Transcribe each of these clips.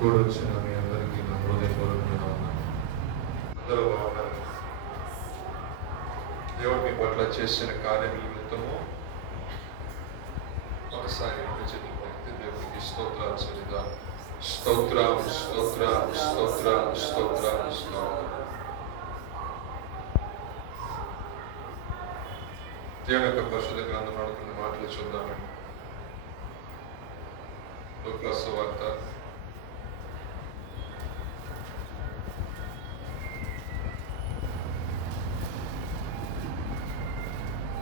కూడొచ్చిన మీ అందరికీ నా హృదయపూర్వకమైన అందరూ బాగున్నారు. దేవుడు మీ పట్ల చేసిన కార్యం నిమిత్తము ఒకసారి దేవుడికి స్తోత్రాలు చెల్లిద్దాం. స్తోత్రం స్తోత్రం స్తోత్రం స్తోత్రం స్తోత్రం. దేవుని యొక్క పరిశుద్ధ గ్రంథంలో కొన్ని మాటలు చూద్దామండి. లూకా సువార్త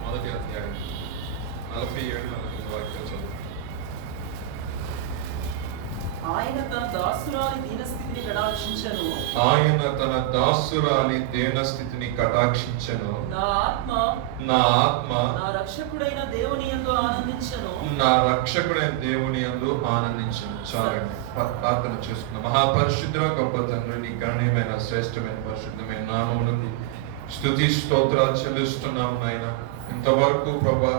1వ అధ్యాయం 47 వాక్యాలు చదువు. ఆయన తన దాసురాలి దీనస్థితిని కటాక్షించెను. నా ఆత్మ నా రక్షకుడైన దేవుని యందు ఆనందించెను. చాలండి, ప్రార్థన చేసుకున్నాం. మహాపరిశుద్ధ గొప్ప తండ్రి, నీ గణనీయమైన శ్రేష్టమైన పరిశుద్ధమైన నామమునకు స్తుతి స్తోత్రాలు చెల్లిస్తున్నాం నాయన. ఇంతవరకు ప్రభా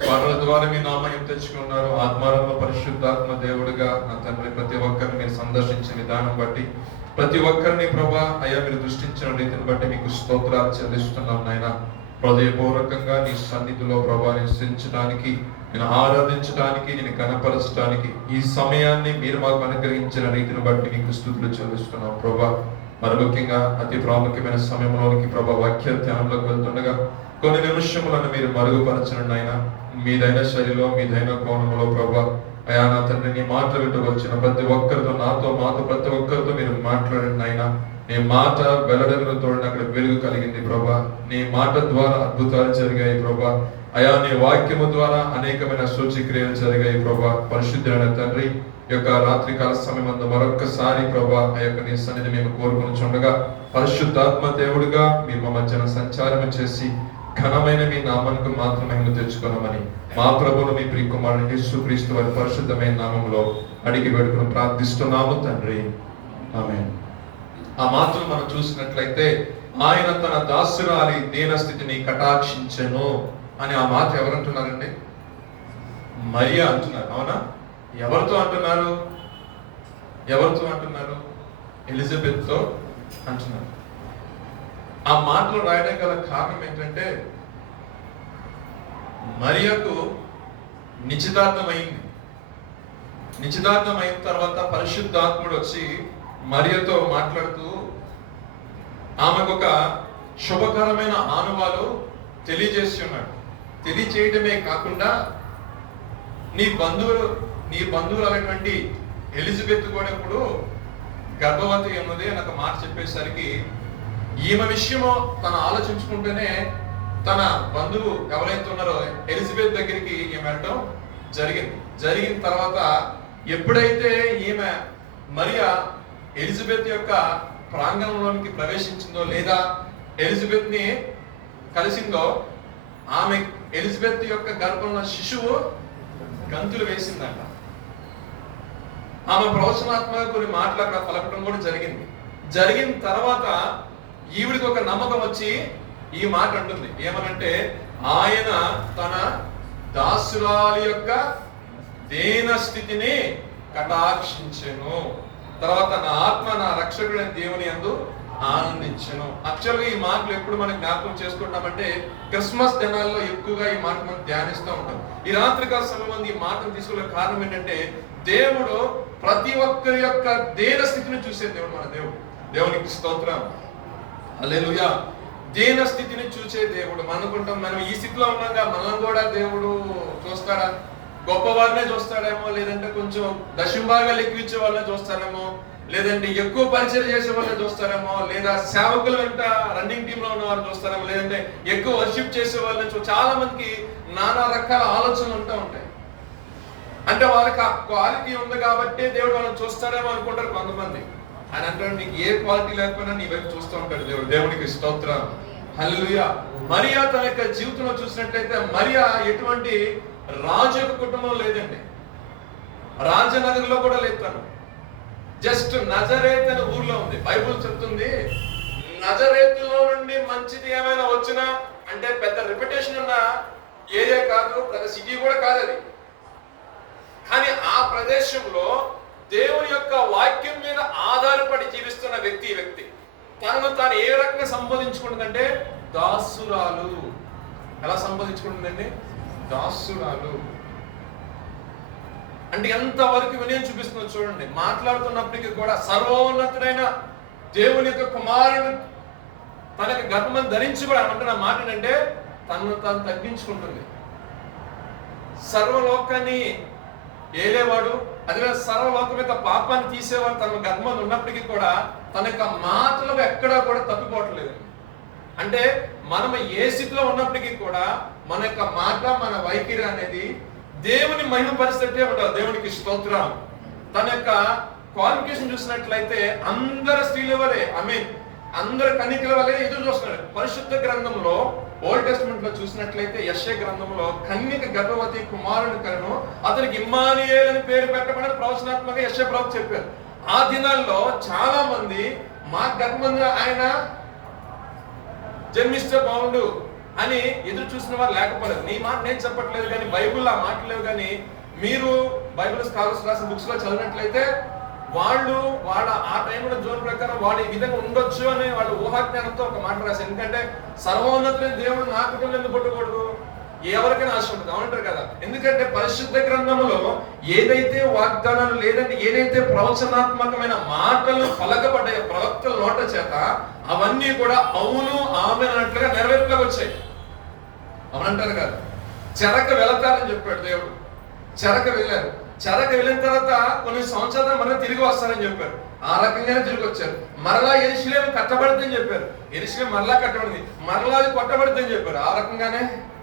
పనుల ద్వారా మీ నామయం తెచ్చుకున్నారు. ఆత్మారంభ పరిశుద్ధాత్మ దేవుడిగా నా తండ్రి ప్రతి ఒక్కరిని మీరు సందర్శించిన విధానం బట్టి, ప్రతి ఒక్కరిని ప్రభా అయ్యా మీరు దృష్టించిన రీతిని బట్టి మీకు స్తోత్రాలు చెల్లిస్తున్నాం నాయన. హృదయపూర్వకంగా నీ సన్నిధిలో ప్రభా నివసించడానికి, నేను ఆరాధించడానికి, నేను కనపరచడానికి ఈ సమయాన్ని మీరు మాకు అనుగ్రహించిన రీతిని బట్టి మీకు స్తుతులు చెల్లిస్తున్నాం ప్రభా. మరి ముఖ్యంగా అతి ప్రాముఖ్యమైన సమయంలోనికి ప్రభా వాక్య ధ్యానంలోకి వెళ్తుండగా కొన్ని నిమిషములను మీరు మరుగుపరచండి ఆయన. మీదైన శైలిలో, మీదైన కోణంలో ప్రభా అయా నా తండ్రి, నీ మాటలు వింటూ వచ్చిన ప్రతి ఒక్కరితో, మాతో ప్రతి ఒక్కరితో మీరు మాట్లాడండి ఆయన. నీ మాట వెల్లడలతో అక్కడ వెలుగు కలిగింది ప్రభా. నీ మాట ద్వారా అద్భుతాలు జరిగాయి ప్రభా. అయా నీ వాక్యము ద్వారా అనేకమైన సూచక్రియలు జరిగాయి ప్రభా. పరిశుద్ధుడైన తండ్రి, యొక్క రాత్రికాల సమయం మరొక్కసారి ప్రభా ఆ యొక్క నీ సన్నిధి మేము కోరుకుని చూడగా, పరిశుద్ధాత్మ దేవుడిగా మీరు మా మధ్యన సంచారం చేసి ఘనమైన మీ నామానికి మాత్రమే తెచ్చుకున్నామని మా ప్రభువును మీ ప్రియకుమారుని యేసుక్రీస్తు వారి పరిశుద్ధమైన నామంలో అడిగి పెట్టుకుని ప్రార్థిస్తున్నాము తండ్రి, ఆమేన్. ఆ మాటలు మనం చూసినట్లయితే, ఆయన తన దాసురాలి దీనస్థితిని కటాక్షించెను అని ఆ మాట ఎవరంటున్నారండి? మరియా అంటున్నారు. అవునా? ఎవరితో అంటున్నారు? ఎలిజబెత్ తో అంటున్నారు. ఆ మాటలు రాయడం గల కారణం ఏంటంటే, మరియకు నిశ్చితార్థమైంది. నిశ్చితార్థమైన తర్వాత పరిశుద్ధాత్ముడు వచ్చి మరియతో మాట్లాడుతూ ఆమెకు ఒక శుభకరమైన ఆనవాలు తెలియజేసి ఉన్నాడు. తెలియచేయడమే కాకుండా నీ బంధువులు అనేటువంటి ఎలిజబెత్ కూడా ఇప్పుడు గర్భవతి అన్నది అని ఒక మాట చెప్పేసరికి, ఈమె విషయము తను ఆలోచించుకుంటూనే తన బంధువు ఎవరైతే ఉన్నారో ఎలిజబెత్ దగ్గరికి ఈమె వెళ్ళడం జరిగిన తర్వాత ఎప్పుడైతే ఈమె మరియా ఎలిజబెత్ యొక్క ప్రాంగణంలోనికి ప్రవేశించిందో లేదా ఎలిజబెత్ ని కలిసిందో, ఆమె ఎలిజబెత్ యొక్క గర్భంలో శిశువు గంతులు వేసిందంట. ఆమె ప్రవచనాత్మక కొన్ని మాటలు అక్కడ పలకడం కూడా జరిగిన తర్వాత ఈవిడికి ఒక నమ్మకం వచ్చి ఈ మాట అంటుంది. ఏమనంటే, ఆయన తన దాసురాలి యొక్క దీన స్థితిని కటాక్షించెను. తర్వాత నా ఆత్మ నా రక్షకుడైన దేవుని యందు ఆనందించెను. యాక్చువల్గా ఈ మాటలు ఎప్పుడు మనం జ్ఞాపకం చేసుకుంటామంటే, క్రిస్మస్ దినాల్లో ఎక్కువగా ఈ మాట మనం ధ్యానిస్తూ ఉంటాం. ఈ రాత్రికాల సమయం ఈ మాటను తీసుకునే కారణం ఏంటంటే, దేవుడు ప్రతి ఒక్కరి యొక్క దీన స్థితిని చూసే దేవుడు మన దేవునికి స్తోత్రం, హల్లెలూయా. దీన స్థితిని చూసే దేవుడు. మనం అనుకుంటాం మనం ఈ స్థితిలో ఉన్నాగా మనల్ని కూడా దేవుడు చూస్తాడా? గొప్పవారినే చూస్తాడేమో, లేదంటే కొంచెం దశంభాగాలు ఎక్కువ ఇచ్చే వాళ్ళని చూస్తారేమో, లేదంటే ఎక్కువ పరిచయం చేసే వాళ్ళని చూస్తారేమో, లేదా సేవకుల వెంట రన్నింగ్ టీమ్ లో ఉన్న వారిని చూస్తారేమో, లేదంటే ఎక్కువ వర్షిప్ చేసే వాళ్ళని చాలా మందికి నానా రకాల ఆలోచనలు ఉంటాయి. అంటే వాళ్ళకి ఆ క్వాలిటీ ఉంది కాబట్టి దేవుడు వాళ్ళని చూస్తాడేమో అనుకుంటారు కొంతమంది. ఆయన అంటాడు, నీకు ఏ క్వాలిటీ లేకపోయినా నీ వైపు చూస్తూ ఉంటాడు దేవుడు. దేవునికి స్తోత్రం, హల్లెలూయా. మరియా తన యొక్క జీవితంలో చూసినట్లయితే, మరియా ఎటువంటి రాజు కుటుంబం లేదండి, రాజనగర్లో కూడా లేదు. తను జస్ట్ నజరేత్ అనే ఊర్లో ఉంది. బైబుల్ చెప్తుంది, నజరేతులో నుండి మంచిది ఏమైనా వచ్చినా అంటే పెద్ద రెప్యుటేషన్ ఉన్న ఏరియా కాదు, పెద్ద సిటీ కూడా కాదు అది. కానీ ఆ ప్రదేశంలో దేవుని యొక్క వాక్యం మీద ఆధారపడి జీవిస్తున్న వ్యక్తి తనను తాను ఏ రకంగా సంబోధించుకుంటుందంటే దాసురాలు. ఎలా సంబోధించుకుంటుందండి? దాసురాలు. అంటే ఎంతవరకు వినయం చూపిస్తుందో చూడండి. మాట్లాడుతున్నప్పటికీ కూడా సర్వోన్నతుడైన దేవుని యొక్క కుమారుడు తనకి గర్భం ధరించి కూడా అంటున్న మాట ఏంటంటే తనను తాను తగ్గించుకుంటుంది. సర్వలోకాన్ని ఏలేవాడు, అదే సర్వలోకం యొక్క పాపాన్ని తీసేవాడు తన గర్భం ఉన్నప్పటికీ కూడా తన యొక్క మాటలు ఎక్కడా కూడా తప్పిపోవట్లేదు. అంటే మనం ఏ స్థితిలో ఉన్నప్పటికీ కూడా మన యొక్క మాట, మన వైఖరి అనేది దేవుని మహిమ పరిస్థితి ఉండదు. దేవునికి స్తోత్రం. తన యొక్క క్వాలిఫికేషన్ చూసినట్లయితే అందరు స్త్రీల వలె, అందరు కన్యకల వలె ఎదురు చూస్తున్నాడు. పరిశుద్ధ గ్రంథంలో ఓల్డ్ టెస్టమెంట్ లో చూసినట్లయితే యెషయా గ్రంథంలో కన్యక గర్భవతి కుమారుని కలను అతనికి ఇమ్మానుయేల్ అని పేరు పెట్టమని ప్రవచనాత్మకంగా యెషయా ప్రవక్త చెప్పారు. ఆ దినాల్లో చాలా మంది మా గర్భంగా ఆయన జన్మిస్తే బాగుండు అని ఎదురు చూసిన వారు లేకపోలేదు. నీ మాట నేను చెప్పట్లేదు కానీ బైబుల్ ఆ మాటలు లేవు. కానీ మీరు బైబిల్ స్కాలర్స్ రాసిన బుక్స్ లో చదివినట్లయితే వాళ్ళు వాళ్ళ ఆ టైంలో జోన్ ప్రకారం వాడు ఈ విధంగా ఉండొచ్చు అని వాళ్ళు ఊహాజ్ఞానంతో ఒక మాట రాశారు. ఎందుకంటే సర్వోన్నతులైన దేవుడు నా కుటుంబం ఎందుకు పుట్టకూడదు, ఎవరికైనా ఆశ ఉంటుంది అవునంటారు కదా. ఎందుకంటే పరిశుద్ధ గ్రంథంలో ఏదైతే వాగ్దానాలు లేదంటే ఏదైతే ప్రవచనాత్మకమైన మాటలు పలకబడ్డాయో ప్రవక్తల నోట చేత అవన్నీ కూడా అవును ఆమె అన్నట్లుగా నెరవేర్పులోకి వచ్చాయి. అవునంటారు కదా. చెరక వెళతారని చెప్పాడు దేవుడు. చెరక వెళ్ళారు. చెరక వెళ్ళిన తర్వాత కొన్ని సంవత్సరాలు మరలా తిరిగి వస్తారని చెప్పారు. ఆ రకంగానే తిరిగి వచ్చారు. మరలా యెరూషలేము కట్టబడుతుందని చెప్పారు. యెరూషలేము మరలా కట్టబడింది. మరలా అది కొట్టబడుతుందని చెప్పారు. ఆ రకంగానే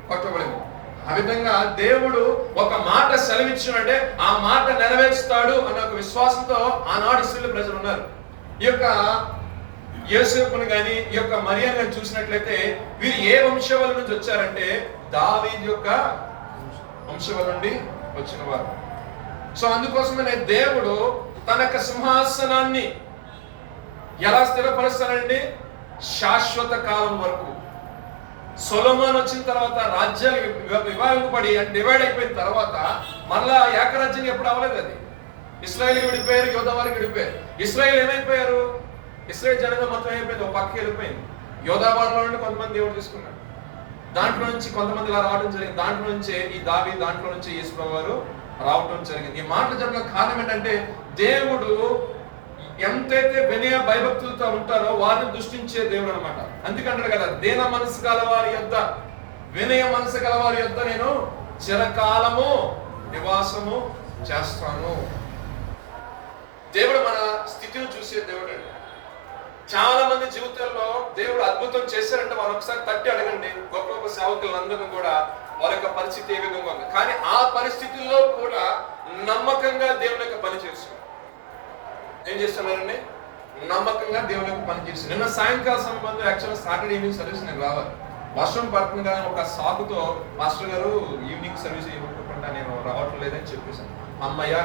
కొట్టబడింది. ఆ విధంగా దేవుడు ఒక మాట సెలవిచ్చినంటే ఆ మాట నెరవేర్చుతాడు అన్న ఒక విశ్వాసంతో ఆనాడు ఇశ్రాయేలు ప్రజలు ఉన్నారు. ఈ యొక్క యోసేపును గాని ఈ యొక్క మరియను గాని చూసినట్లయితే వీరు ఏ వంశవాళ్ళ నుంచి వచ్చారంటే దావీదు యొక్క వంశవాళ్ళ నుండి వచ్చిన వారు. సో అందుకోసమనే దేవుడు తన యొక్క సింహాసనాన్ని ఎలా స్థిరపరుస్తాడండి? శాశ్వత కాలం వరకు. సొలొమోను వచ్చిన తర్వాత రాజ్యాలు విభాగపడి డివైడ్ అయిపోయిన తర్వాత మళ్ళా ఏకరాజ్యం ఎప్పుడు అవ్వలేదు. అది ఇశ్రాయేల్ విడిపోయారు, యోధా వారికి విడిపోయారు. ఇశ్రాయేల్ ఏమైపోయారు? ఇశ్రాయేల్ జనంగా మొత్తం అయిపోయింది, ఒక పక్కకి వెళ్ళిపోయింది. యోధా వారిలో నుండి కొంతమంది దేవుడు తీసుకున్నాడు. దాంట్లో నుంచి కొంతమంది ఇలా రావడం జరిగింది. దాంట్లో నుంచే ఈ దావీదు, దాంట్లో నుంచి యేసు వారు రావటం జరిగింది. ఈ మాటలు చెప్పడానికి కారణం ఏంటంటే దేవుడు ఎంతైతే వినయ భయభక్తులతో ఉంటారో వారిని దృష్టించే దేవుడు అనమాట. అందుకంటాడు కదా, దీన మనసు గలవారి యొద్ద, వినయ మనసు గలవారి యొద్ద నేను చిరకాలము నివాసము చేస్తాను. దేవుడు మన స్థితిని చూసే దేవుడు అండి. చాలా మంది జీవితాల్లో దేవుడు అద్భుతం చేశారంటే వాళ్ళు ఒకసారి తట్టి అడగండి. గొప్ప గొప్ప సేవకులందరూ కూడా వారి యొక్క పరిస్థితి ఏ విధంగా ఉంది. కానీ ఆ పరిస్థితుల్లో కూడా నమ్మకంగా దేవుని యొక్క పని చేస్తున్నారు. ఏం చేస్తున్నారండి? నమ్మకంగా దేవుని యొక్క పని చేస్తున్నారు. నిన్న సాయంకాల సమయంలో యాక్చువల్గా సాటర్డే ఈవినింగ్ సర్వీస్ నేను రావాలి. వర్షం పడుతుంది కదా ఒక సాకుతో మాస్టర్ గారు ఈవినింగ్ సర్వీస్ ఇవ్వకుండా నేను రావటం లేదని చెప్పేశాను. అమ్మయ్య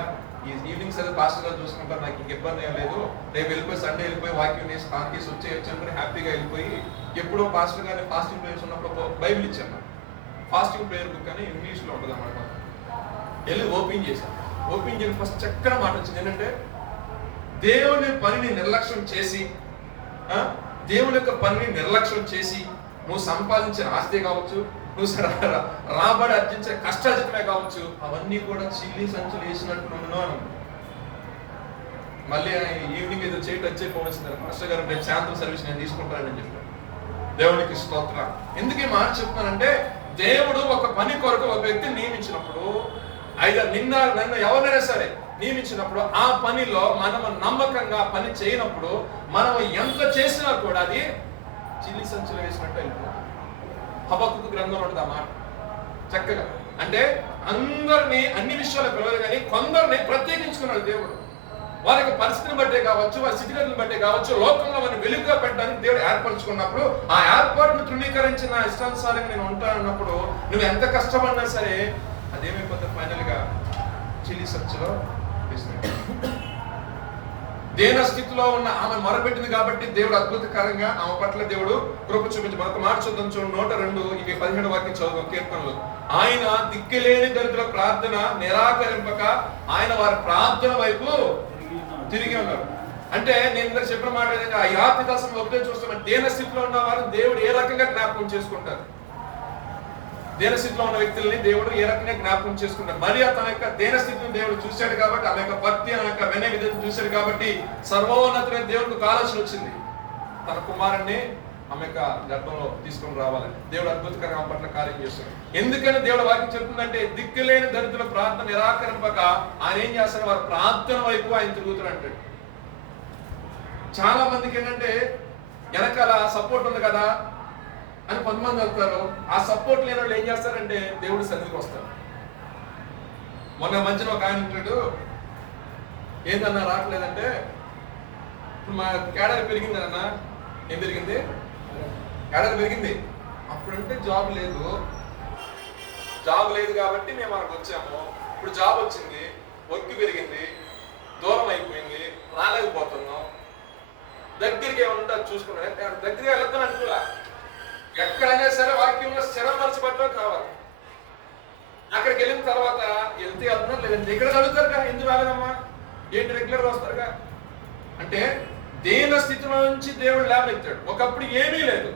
ఈ ఈవినింగ్ సర్వీస్ పాస్టర్ గారు చూసుకుంటారు, నాకు ఇంక ఇబ్బంది ఏం లేదు. రేపు వెళ్ళిపోయి సండే వెళ్ళిపోయి వాక్యం వేసి తాకేసి వచ్చేయచ్చు హ్యాపీగా వెళ్ళిపోయి. ఎప్పుడో పాస్టర్ గారిని ఫాస్టింగ్ ప్రేయర్స్ ఉన్నప్పుడు బైబిల్ ఇచ్చాను. ఫాస్టింగ్ ప్రేయర్ బుక్ అని ఇంగ్లీష్లో ఉంటుంది అన్నమాట. వెళ్ళి ఓపెన్ చేశాను. ఓపెన్ చేసి ఫస్ట్ చక్కగా మాట వచ్చింది ఏంటంటే, దేవుని పనిని నిర్లక్ష్యం చేసి, దేవుని యొక్క పనిని నిర్లక్ష్యం చేసి నువ్వు సంపాదించిన ఆస్తి కావచ్చు, నువ్వు రాబడి అర్జించే కష్టార్జితమే కావచ్చు, అవన్నీ కూడా చిల్లి సంచులు వేసినట్టు. మళ్ళీ ఈవినింగ్ ఏదో చేయటం వచ్చే ఫోన్ వచ్చింది, మాస్టర్ గారు రేపు సాయంత్రం సర్వీస్ నేను తీసుకుంటానని చెప్పాను. దేవునికి స్తోత్రం. ఎందుకు ఈ మాట చెప్తున్నానంటే, దేవుడు ఒక పని కొరకు ఒక వ్యక్తిని నియమించినప్పుడు, అయితే నన్ను ఎవరైనా సరే నియమించినప్పుడు ఆ పనిలో మనం నమ్మకంగా పని చేయనప్పుడు మనం ఎంత చేసినా కూడా అది చిల్లి సంచులు వేసినట్టు వెళ్ళిపోతుంది. హబక్కూకు గ్రంథంలో ఉంటుంది ఆ మాట చక్కగా. అంటే అందరినీ అన్ని విషయాలు పిలవదు కానీ కొందరిని ప్రత్యేకించుకున్నాడు దేవుడు. వారి యొక్క పరిస్థితిని బట్టే కావచ్చు, వారి స్థితిగతులను బట్టే కావచ్చు, లోకంలో వారిని వెలుగుగా పెట్టడానికి దేవుడు ఏర్పరచుకున్నప్పుడు ఆ ఏర్పాటును తృణీకరించిన ఇష్టానుసారంగా నేను ఉంటానన్నప్పుడు నువ్వు ఎంత కష్టపడినా సరే అదేమైపోతుంది, ఫైనల్ గా చిల్లి సంచులో దేన స్థితిలో ఉన్న ఆమె మొరపెట్టింది కాబట్టి దేవుడు అద్భుతకరంగా ఆమె పట్ల దేవుడు కృప చూపించి మరొక మాట చూద్దాం. చూడండి 102 ఇవి 17 వాక్యం చదువు కీర్తనలు. ఆయన దిక్కులేని దరిద్రుల ప్రార్థన నిరాకరింపక ఆయన వారి ప్రార్థన వైపు తిరిగి ఉన్నారు. అంటే నేను ఇందాక చెప్పిన మాట ఏదైనా ఆ యాపిదాసం ఒకటే చూస్తాం, దేన స్థితిలో ఉన్న వారిని దేవుడు ఏ రకంగా జ్ఞాపకం చేసుకుంటారు. దేన స్థితిలో ఉన్న వ్యక్తుల్ని దేవుడు ఏ రకంగా జ్ఞాపకం చేసుకుంటారు. మరియా తన యొక్క దేన స్థితిని దేవుడు చూశాడు కాబట్టి, ఆమె యొక్క భక్తి, ఆమె యొక్క వినయ విధేయతను చూశాడు కాబట్టి సర్వోన్నతుడైన దేవుడికి ఆలోచన వచ్చింది తన కుమారుణ్ణి ఆమె యొక్క గర్భంలో తీసుకొని రావాలని. దేవుడు అద్భుతకరంగా ఆమె పట్ల కార్యం చేస్తాడు. ఎందుకని దేవుడు వాక్యం చెప్తుందంటే, దిక్కులేని దరిద్రుల ప్రార్థన నిరాకరింపక ఆయన ఏం చేస్తాడు, వారి ప్రార్థన వైపు ఆయన తిరుగుతాడు అంటాడు. చాలా మందికి ఏంటంటే వెనకాల సపోర్ట్ ఉంది కదా అని కొంతమంది వెళ్తారు. ఆ సపోర్ట్ లేని వాళ్ళు ఏం చేస్తారంటే దేవుడి సన్నిధికి వస్తారు. మొన్న మంచిగా ఒక ఆయన ఉంటాడు, ఏందన్నా రావట్లేదంటే, ఇప్పుడు మా కేడర్ పెరిగింది అన్న. ఏం పెరిగింది? కేడర్ పెరిగింది. అప్పుడంటే జాబ్ లేదు కాబట్టి మేము మనకు వచ్చాము. ఇప్పుడు జాబ్ వచ్చింది, వర్క్ పెరిగింది, దూరం అయిపోయింది, రాలేకపోతున్నాం. దగ్గరికి ఏమన్నా చూసుకున్నాడు, దగ్గరికి వెళ్తాను అనుకోలే. ఎక్కడైనా సరే వాక్యంలో స్థిరం మనసుపడటం కావాలి. అక్కడికి వెళ్ళిన తర్వాత వెళ్తే వెళ్తున్నారు, లేదంటే ఇక్కడ అడుగుతారుగా, ఎందుకు రాలేదమ్మా, ఏంటి రెగ్యులర్ వస్తారుగా అంటే దేన స్థితిలో నుంచి దేవుడు లేవనెత్తాడు. ఒకప్పుడు ఏమీ లేదు,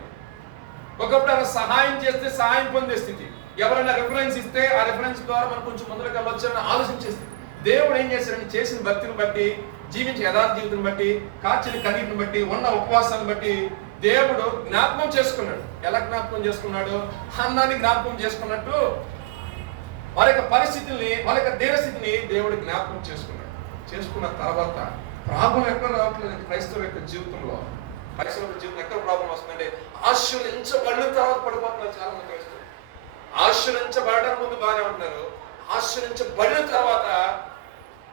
ఒకప్పుడు ఆయన సహాయం చేస్తే సహాయం పొందే స్థితి, ఎవరైనా రెఫరెన్స్ ఇస్తే ఆ రెఫరెన్స్ ద్వారా మనం కొంచెం ముందుకు వెళ్ళొచ్చని ఆలోచించేస్తుంది. దేవుడు ఏం చేశాడని, చేసిన భక్తిని బట్టి, జీవించే యథార్థ జీవితం బట్టి, కాచిన కన్నీటిని బట్టి, ఉన్న ఉపవాసాన్ని బట్టి దేవుడు జ్ఞాపకం చేసుకున్నాడు. ఎలా జ్ఞాపకం చేసుకున్నాడు? హన్నాన్ని జ్ఞాపకం చేసుకున్నట్టు వారి యొక్క పరిస్థితుల్ని, వాళ్ళ యొక్క దేవస్థితిని దేవుడు జ్ఞాపకం చేసుకున్నాడు. చేసుకున్న తర్వాత ప్రాబ్లం ఎక్కడ రావట్లేదు క్రైస్తవ యొక్క జీవితంలో. క్రైస్తవ జీవితం ఎక్కడ ప్రాబ్లం వస్తుందంటే, ఆశీర్వదించబడిన తర్వాత పడిపోతున్నారు చాలా మంది క్రైస్తవులు. ఆశీర్వదించబడడానికి ముందు బాగానే ఉంటున్నారు, ఆశీర్వదించబడిన తర్వాత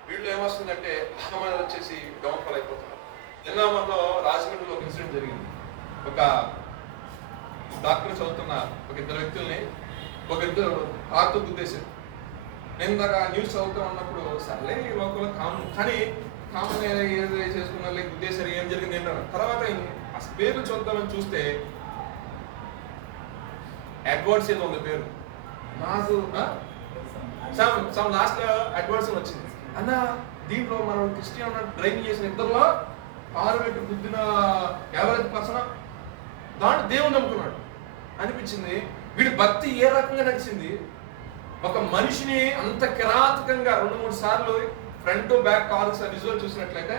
వీళ్ళు ఏమొస్తుందంటే అహమానం వచ్చేసి డౌన్ఫాల్ అయిపోతున్నారు. నిన్న మనలో రాజమండ్రిలో ఒక ఇన్సిడెంట్ జరిగింది. ఒక డాక్టర్ చదువుతున్న ఒక ఇద్దరు వ్యక్తుల్ని కార్తో గుద్దేశారు. నేను దాకా న్యూస్ చదువుతూ ఉన్నప్పుడు సర్లే ఈ లోకంలో కానీ కామన్ ఏదో చేసుకున్న గుద్దేశారు, ఏం జరిగింది ఏంటన్నా. తర్వాత ఆ పేర్లు చూద్దామని చూస్తే అడ్వర్డ్స్ ఏదో ఉంది పేరు, నాకు లాస్ట్ అడ్వర్డ్స్ వచ్చింది. అన్న దీంట్లో మనం క్రిస్టియన్ డ్రైవింగ్ చేసిన ఇద్దరులో కారు పెట్టి గుద్దిన యావరేజ్ పర్సన్ దాంట్లో దేవుడు నమ్ముకున్నాడు అనిపించింది. వీడి భక్తి ఏ రకంగా నడిచింది. ఒక మనిషిని అంత కిరాతకంగా 2-3 సార్లు front to back car visual చూసినట్లయితే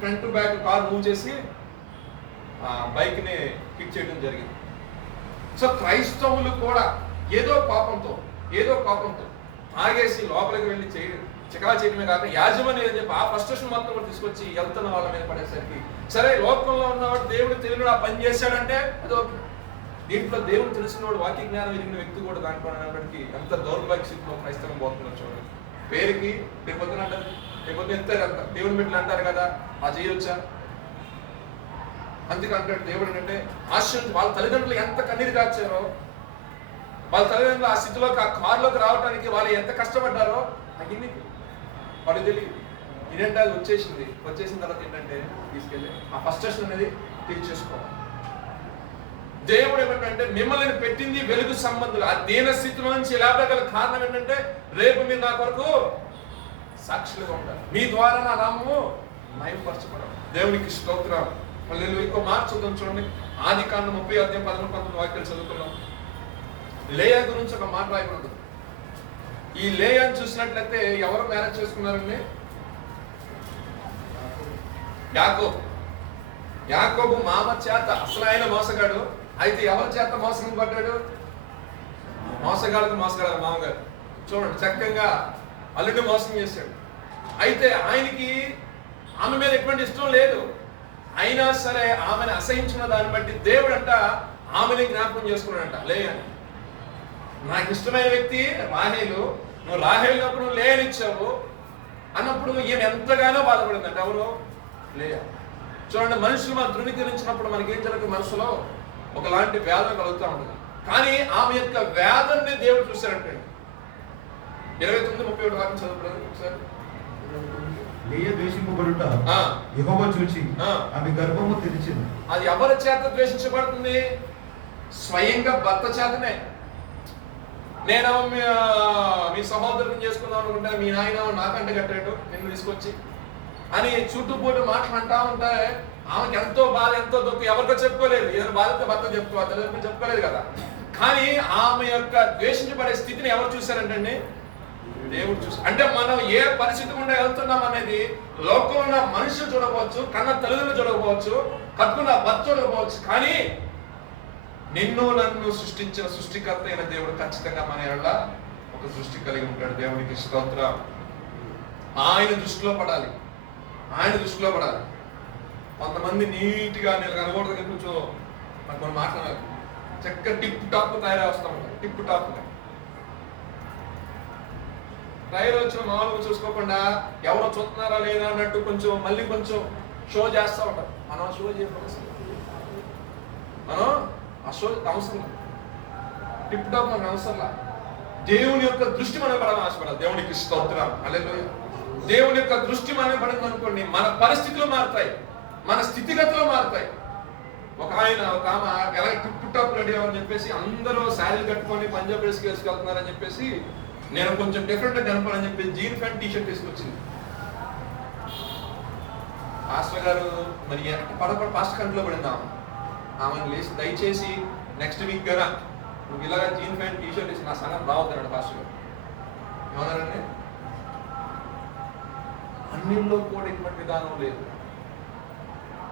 front to back car move చేసి బైక్ ని హిట్ చేయడం జరిగింది. సో క్రైస్తవులు కూడా ఏదో పాపంతో ఆగేసి లోపలికి వెళ్ళి చికా చేయడమే కాక యాజమాన్యం అని చెప్పి ఆ ఫ్రస్ట్రేషన్ మొత్తం కూడా తీసుకొచ్చి వెళ్తున్న వాళ్ళ మీద పడేసరికి, సరే లోకంలో ఉన్నవాడు దేవుడు తెలియడు ఆ పని చేశాడంటే అది ఓకే. దీంట్లో దేవుడు తెలిసినవాడు, వాక్య జ్ఞానం ఎరిగిన వ్యక్తి కూడా దాంట్లో అనేప్పటికీ ఎంత దౌర్భాగ్య స్థితిలో క్రైస్తవం పోతుందో చూడండి. పేరుకి రేపొద్దున అంటారు, రేపొద్దున ఎత్తారు అంట, దేవుని బిడ్డలు అంటారు కదా, ఆ చేయొచ్చా? అందుకంటాడు దేవుడు ఏంటంటే వాళ్ళ తల్లిదండ్రులు ఎంత కన్నీరు కాచారో, వాళ్ళ తల్లిదండ్రులు ఆ స్థితిలోకి ఆ కారులోకి రావడానికి వాళ్ళు ఎంత కష్టపడ్డారో అన్ని వాడు తెలియదు. ఇదేంటే అది వచ్చేసిన తర్వాత ఏంటంటే తీసుకెళ్ళి ఆ ఫ్రస్ట్రేషన్ అనేది తీర్చేసుకోవాలి. దేవుడు ఏమంటే మిమ్మల్ని పెట్టింది వెలుగు సంబంధులు. ఆ దీన స్థితిలో నుంచి లేపగల కారణం ఏంటంటే, రేపు మీరు నా కొరకు సాక్షులుగా ఉంటారు, మీ ద్వారా నా నామము మహిమపరచబడాలి. దేవునికి స్తోత్రం. మళ్ళీ ఇంకో మాట చూడండి, ఆదికాండం 30:11-12 వాక్యాలు చదువుకున్నాం. లేయా గురించి ఒక మాట రాయబడింది. ఈ లేయాని చూసినట్లయితే ఎవరు మ్యారేజ్ చేసుకున్నారండి? యాకోబు మామ చేత, అసలు ఆయన మోసగాడు. అయితే ఎవరి చేత మోసం పడ్డాడు? మోసగాడు మామగారు. చూడండి, చక్కగా అల్లుడిని మోసం చేశాడు. అయితే ఆయనకి ఆమె మీద ఎటువంటి ఇష్టం లేదు, అయినా సరే ఆమెను అసహించిన దాన్ని బట్టి దేవుడంట ఆమెని జ్ఞాపకం చేసుకున్నాడంట. లేయని, నాకు ఇష్టమైన వ్యక్తి రాహేలు, నువ్వు రాహేలునప్పుడు నువ్వు లేయనిచ్చావు అన్నప్పుడు ఈమె ఎంతగానో బాధపడిందంట. ఎవరు? లేయా. చూడండి, మనుషులు మనం ధృవీకరించినప్పుడు మనకేం జరుగుతుంది, మనసులో ఒకలాంటి వేదన కలుగుతూ ఉంటుంది. కానీ ఆమె యొక్క వేదనని దేవుడు చూశారంటే 29:37 వాక్యం చదువుకోండి ఒకసారి. లేయా ద్వేషింపబడుట యెహోవా చూచి ఆమె గర్భము తెరిచింది. అది ఎవరి చేత ద్వేషించబడుతుంది? స్వయంగా భర్త చేతనే. నేను మీ సహోదరుని చేసుకుందాం అనుకుంటే మీ నాయన నాకంట కట్టాడు, నిన్ను తీసుకొచ్చి అని చుట్టుపూట మాటలు అంటా ఉంటే ఆమెకి ఎంతో బాధ, ఎంతో దుఃఖం, ఎవరికో చెప్పుకోలేదు. ఏదైనా బాధతో భర్త చెప్పుకోలేదు కదా. కానీ ఆమె యొక్క ద్వేషించబడే స్థితిని ఎవరు చూశారంటండి? దేవుడు చూసి. అంటే మనం ఏ పరిస్థితి గుండా వెళ్తున్నాం అనేది లోకంలో ఉన్న మనుషులు చూడకపోవచ్చు, కన్న తల్లిదండ్రులు చూడకపోవచ్చు, కట్టుకున్న భర్త చూడకపోవచ్చు, కానీ నిన్ను నన్ను సృష్టించిన సృష్టికర్త అయిన దేవుడు ఖచ్చితంగా మన ఎడల ఒక దృష్టి కలిగి ఉంటాడు. దేవునికి స్తోత్రం. ఆయన దృష్టిలో పడాలి, ఆయన దృష్టిలో పడాలి. కొంతమంది నీట్గా నేను కనకూడదు కొంచెం మనకు మనం మాట్లాడాలి, చక్కగా టిప్ టాప్ తయారై వస్తూ ఉంటారు. టిప్ టాప్గా తయారు వచ్చిన మామూలుగా చూసుకోకుండా ఎవరో చూస్తున్నారా లేదా అన్నట్టు కొంచెం మళ్ళీ కొంచెం షో చేస్తూ ఉంటారు. మనం షో చేయడం మనం ఆ షో అవసరం, టిప్ టాప్ మనకు అవసరంలా. దేవుని యొక్క దృష్టి మనం పడాలని ఆశపడాలి. దేవునికి స్తోత్రం. హల్లెలూయా. దేవుని యొక్క దృష్టి మనం పడింది అనుకోండి, మన పరిస్థితులు మారుతాయి, మన స్థితిగతులు మారుతాయి. ఒక ఆమె ఎలా టిప్ టాప్ రెడీ అవ్వని చెప్పేసి అందరూ శారీలు కట్టుకొని పంజాబ్ డ్రెస్ వేసుకెళ్తున్నారని చెప్పేసి నేను కొంచెం డిఫరెంట్ గా కనపడని చెప్పి జీన్ ప్యాంట్ టీషర్ట్ తీసుకొచ్చింది. పాస్టర్ గారు మరి పడపడ పాస్టర్ కంట్లో పడింది ఆమెను లేచి దయచేసి నెక్స్ట్ వీక్ కదా నువ్వు ఇలాగా జీన్ ప్యాంట్ టీషర్ట్ వేసి నా సంఘం రావద్దన్నాడు పాస్టర్ గారు. ఏమన్నారండి? అన్నిల్లో కూడా ఇటువంటి విధానం లేదు,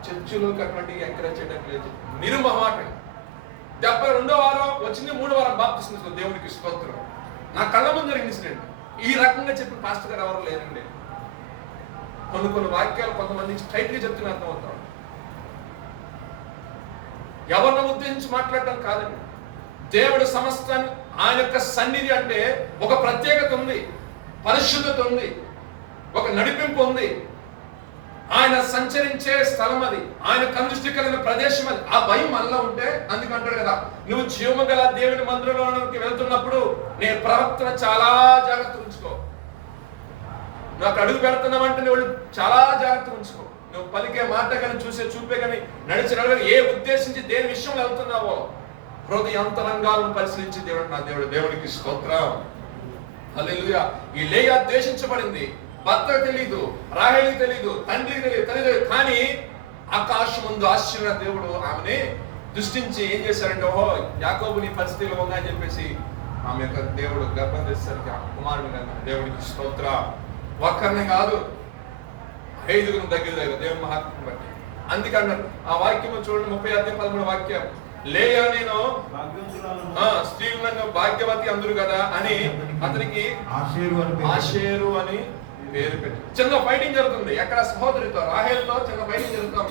చర్చిలోకి అటువంటి ఎంకరేజ్ చేయడానికి లేదు. నిరుమమాట 72వ వారం వచ్చింది, 3వ వారం బాప్తిస్మం. దేవునికి స్తోత్రం. నా కళ్ళ ముందు జరిగిన ఇన్సిడెంట్. ఈ రకంగా చెప్పిన పాస్టర్ గారు ఎవరు లేరండి. కొన్ని వాక్యాలు కొంతమందికి స్ట్రైట్ గా చెప్తున్న అర్థమవుతారు. ఎవరిని ఉద్దేశించి మాట్లాడటం కాదండి. దేవుడు సమస్తాన్ని, ఆయన యొక్క సన్నిధి అంటే ఒక ప్రత్యేకత ఉంది, పరిశుద్ధత ఉంది, ఒక నడిపింపు ఉంది. ఆయన సంచరించే స్థలం అది, ఆయన కనుదృష్టి కలిగిన ప్రదేశం అది. ఆ భయం మనలో ఉంటే అందుకంటాడు కదా, నువ్వు జీవము గల దేవుని మందిరంలోకి వెళ్తున్నప్పుడు నీ ప్రవర్తన చాలా జాగ్రత్త ఉంచుకో. నువ్వు అక్కడ అడుగు పెడుతున్నావంటే నువ్వు చాలా జాగ్రత్త ఉంచుకో. నువ్వు పలికే మాట కానీ చూపే కానీ నడిచి నడవని ఏ ఉద్దేశించి దేని విషయంలో వెళ్తున్నావో హృదయ అంతరంగాలను పరిశీలించి దేవుడు నా దేవుడు. దేవునికి స్తోత్రం. హల్లెలూయా. ఈ లేయా ద్వేషించబడింది. భర్తకు తెలీదు, రాహేలుకి తెలీదు, తండ్రికి తెలియదు, తెలియదు. కానీ ఆకాశమందు ఆశ్చర్య దేవుడు ఆమెని దృష్టించి ఏం చేశారంటే, ఓహో యాకోబు నీ పరిస్థితిలో ఉందా అని చెప్పేసి ఆమె యొక్క దేవుడు గర్భం చేసేసరికి ఆ కుమారుడు కన్నా. దేవుడికి స్తోత్ర. ఒక్కరిని కాదు, 5గురు దగ్గర దేవుని మహాత్మ బట్టి. అందుకన్నారు ఆ వాక్యం చూడండి, 30-13 వాక్యం. లేయా నేను స్త్రీలను భాగ్యవతి అందరు కదా అని అతనికి ఆషేరు అని పేరు పెట్టి. చిన్న ఫైటింగ్ జరుగుతుంది ఎక్కడ, సహోదరితో రాహేలుతో చిన్న ఫైటింగ్ జరుగుతాం,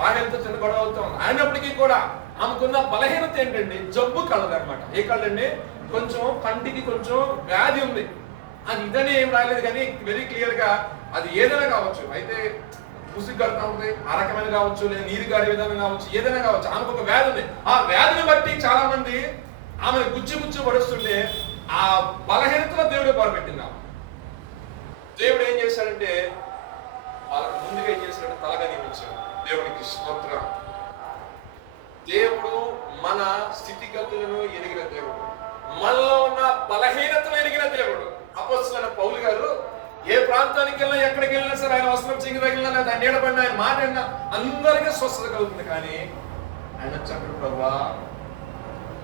రాహేలుతో చిన్న గొడవ అవుతాం. అయినప్పటికీ కూడా ఆమెకున్న బలహీనత ఏంటండి, జబ్బు కళ్ళది అనమాట. ఏ కళ్ళండి, కొంచెం కంటికి కొంచెం వ్యాధి ఉంది. అది ఇదని ఏం రాలేదు కానీ వెరీ క్లియర్ గా అది ఏదైనా కావచ్చు. అయితే ముసుగు కడుతూ ఉంటుంది, ఆ రకమైన కావచ్చు, లేదా నీరు గారే విధానం కావచ్చు, ఏదైనా కావచ్చు. ఆమెకు ఒక వ్యాధి ఉంది. ఆ వ్యాధిని బట్టి చాలా మంది ఆమెను గుచ్చి పడుస్తుంటే ఆ బలహీనతలో దేవుడు బాధపెట్టింది. దేవుడు ఏం చేశాడంటే వాళ్ళకి ముందుగా ఏం చేశాడంటే తలగా నియమించాడు. దేవునికి స్తోత్రం. దేవుడు మన స్థితిగతులను ఎరిగిన దేవుడు, మనలో ఉన్న బలహీనతను ఎరిగిన దేవుడు. అపోస్తలుడైన పౌలు గారు ఏ ప్రాంతానికి వెళ్ళినా ఎక్కడికి వెళ్ళినా సరే ఆయన వస్త్రం చింగి తగిలినా లేదా నీడబడిన ఆయన మాట విన్నా అందరికీ స్వస్థత కలుగుతుంది. కానీ ఆయన వచ్చాడు, ప్రభా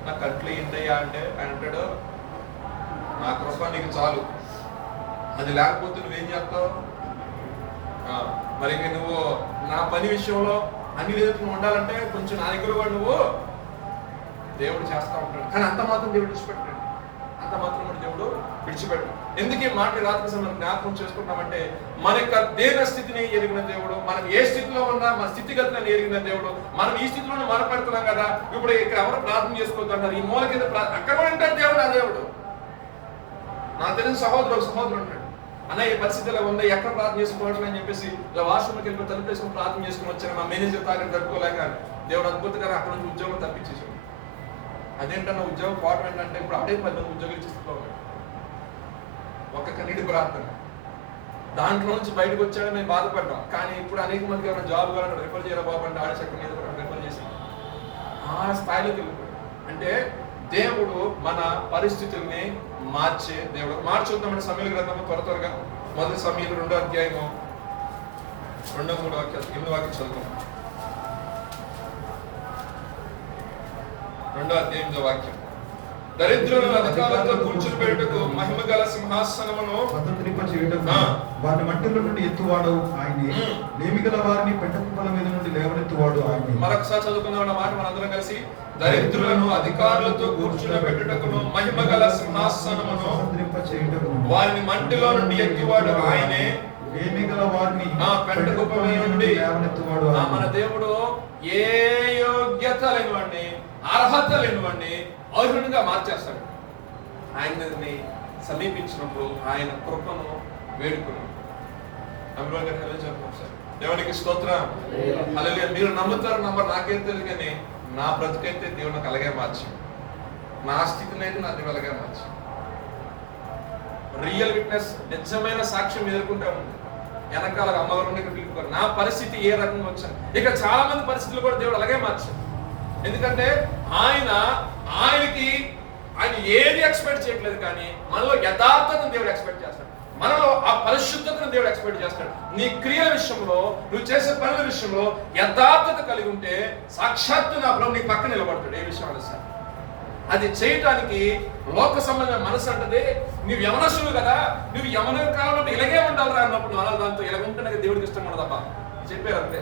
నా కంట్లు ఏంటయ్యా అంటే ఆయన అంటాడు, నా కృప నీకు చాలు, అది లేకపోతే నువ్వేం చేస్తావు? మరి నువ్వు నా పని విషయంలో అన్ని విధంగా ఉండాలంటే కొంచెం నా దగ్గర కూడా నువ్వు దేవుడు చేస్తా ఉంటాడు. కానీ అంత మాత్రం దేవుడు విడిచిపెట్టాడు, అంత మాత్రం కూడా దేవుడు విడిచిపెట్టాడు. ఎందుకు ఈ మాట రాత్రి మనం జ్ఞాపకం చేసుకుంటామంటే మన యొక్క దేన స్థితిని ఎరిగిన దేవుడు, మనం ఏ స్థితిలో ఉన్నా మన స్థితిగతులను ఎరిగిన దేవుడు. మనం ఈ స్థితిలోనే మారపడుతున్నాం కదా, ఇప్పుడు ఇక్కడ ఎవరు ప్రార్థన చేసుకోవద్దు, ఈ మూల కింద అక్కడ కూడా ఉంటాడు దేవుడు. ఆ దేవుడు నాకు తెలిసిన సహోదరుడు ఉంటాడు, అన్న ఈ పరిస్థితిలో ఉందా, ఎక్కడ ప్రార్థన చేసుకోవట్లేదు అని చెప్పేసి ఇలా వాష్రూమ్కి వెళ్ళి తలుపు వేసుకుని ప్రార్థన చేసుకుని వచ్చాను. మా మేనేజర్ తాగని తట్టుకోలేక దేవుడు అద్భుతంగా అక్కడ నుంచి ఉద్యోగం తప్పించేసాడు. అదేంటన్నా ఉద్యోగం పోవడం ఏంటంటే ఇప్పుడు అప్పుడే 10 మంది ఉద్యోగులు ఇచ్చిస్తూ ఉన్నాడు. ఒక కన్నీటి ప్రార్థన, దాంట్లో నుంచి బయటకు వచ్చాడని మేము బాధపడ్డాం. కానీ ఇప్పుడు అనేక మందికి ఏమైనా జాబ్ కావాలని రిఫర్ చేయాలి బాబు అంటే ఆడశక్తి మీద రిఫర్ చేసాం. ఆ స్థాయిలోకి వెళ్ళిపోయాడు. అంటే దేవుడు మన పరిస్థితుల్ని మార్చే దేవుడు. మార్చుద్దామంటే సమయలు గ్రంథము త్వరగా 1 సమయలు 2వ అధ్యాయము రెండో మూడు వాక్యాలు 8 వాక్యం చదువుకుందాం. 2వ అధ్యాయం 8వ వాక్యం. దరిద్రులను అధికారులతో కూర్చునిపెట్టుటకు మహిమ గల సింహాసనమును స్వతంత్రింప చేయుటకు వారిని మట్టిలో నుండి ఎత్తువాడు ఆయనే. లేమిగల వారిని పెంట కుప్పల మీద నుండి లేవనెత్తువాడు ఆయనే. మరొకసారి చదువుకుందాం అన్న మాట మనందరం కలిసి. దరిద్రులను అధికారులతో కూర్చునిపెట్టుటకును మహిమ గల సింహాసనమును స్వతంత్రింప చేయుటకు వారిని మట్టిలో నుండి ఎత్తువాడు ఆయనే. లేమిగల వారిని పెంట కుప్పల మీద నుండి లేవనెత్తువాడు. మన దేవుడు ఏ యోగ్యత లేనివాడిని, అర్హత లేనివాడిని అర్హునిగా మార్చేస్తాడు. ఆయన్ని సమీపించినప్పుడు ఆయన కృపను వేడుకున్నాం. దేవునికి స్తోత్రం. హల్లెలూయా. మీరు నమ్ముతారు నమ్మరు నాకేం తెలియదు, కానీ నా బ్రతుకైతే దేవుడు నాకు అలాగే మార్చి, నా స్థితిని అయితే నా దేవుడు అలాగే మార్చి. రియల్ విట్నెస్, నిజమైన సాక్ష్యం ఎదుర్కొంటే ఉంది. వెనకాల అమ్మగారు పిలుపుకోరు నా పరిస్థితి ఏ రకంగా వచ్చాను. ఇక చాలా మంది పరిస్థితులు కూడా దేవుడు అలాగే మార్చాడు. ఎందుకంటే ఆయనకి ఏది ఎక్స్పెక్ట్ చేయట్లేదు, కానీ మనలో యథార్థతను దేవుడు ఎక్స్పెక్ట్ చేస్తాడు. మనలో ఆ పరిశుద్ధతను దేవుడు ఎక్స్పెక్ట్ చేస్తాడు. నీ క్రియల విషయంలో, నువ్వు చేసే పనుల విషయంలో యథార్థత కలిగి ఉంటే సాక్షాత్తు నా ప్రభు నీ పక్కన నిలబడతాడు. ఏ విషయం సార్ అది చేయటానికి లోక సంబంధమైన మనసు అంటది. నువ్వు యవనసులు కదా, నువ్వు యవన కాలంలో ఇలాగే ఉండాలిరా అన్నప్పుడు అలా దాంతో ఇలాగుంటే దేవుడికి ఇష్టం ఉండదబ్బా చెప్పారు అంతే.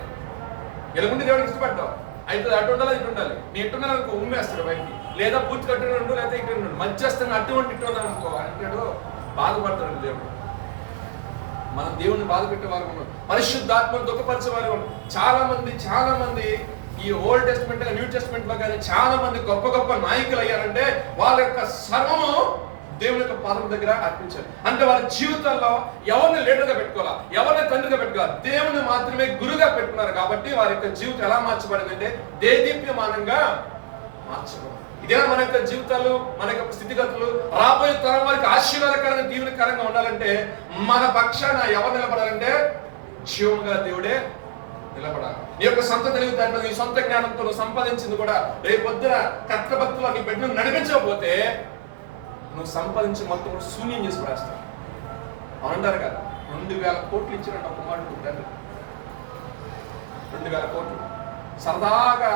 ఇలాగుంటే దేవుడికి ఇష్టపడ్డావు అయితే అటు ఉండాలి ఇటు ఉండాలి. నీ ఇటు ఉండాలి అనుకో ఉమ్మేస్తాడు బయటికి, లేదా పూర్తిగా అటు ఉండు, లేదా ఇటు ఉండు. మధ్యస్థంగా అటువంటి ఇటు ఉండాలి అనుకో అంటాడు, బాధపడతాడు దేవుడు. మనం దేవుడిని బాధ పెట్టేవారు, పరిశుద్ధాత్మను దుఃఖపరిచేవారు. చాలా మంది ఈ ఓల్డ్ టెస్ట్మెంట్ న్యూ టెస్ట్మెంట్ లో కానీ చాలా మంది గొప్ప గొప్ప నాయకులు అయ్యారంటే వాళ్ళ యొక్క సర్వము దేవుని యొక్క పాదం దగ్గర అర్పించారు. అంటే వాళ్ళ జీవితాల్లో ఎవరిని లీడర్గా పెట్టుకోవాలా, ఎవరిని తండ్రిగా పెట్టుకోవాలి, దేవుని మాత్రమే గురుగా పెట్టుకున్నారు. కాబట్టి వారి యొక్క జీవితం ఎలా మార్చబడిందంటే దేదీప్యమానంగా మార్చబడింది. ఇదే మన యొక్క జీవితాలు, మన యొక్క స్థితిగతులు రాబోయే తరం వారికి ఆశీర్వాదకరంగా దీవెనకరంగా ఉండాలంటే మన పక్షాన ఎవరు నిలబడాలంటే జీవము గల దేవుడే నిలబడాలి. నీ యొక్క సొంత తెలివితేటలు, నీ సొంత జ్ఞానంతో నువ్వు సంపాదించింది కూడా రేపొద్దున కర్తభక్తులు నీ బిడ్డను నడిపించకపోతే నువ్వు సంపాదించి మొత్తం కూడా శూన్యం చేసి పడేస్తావు. అంటారు కదా 2000 కోట్లు ఇచ్చినట్టు ఒక మాట ఉంటారు. 2000 కోట్లు సరదాగా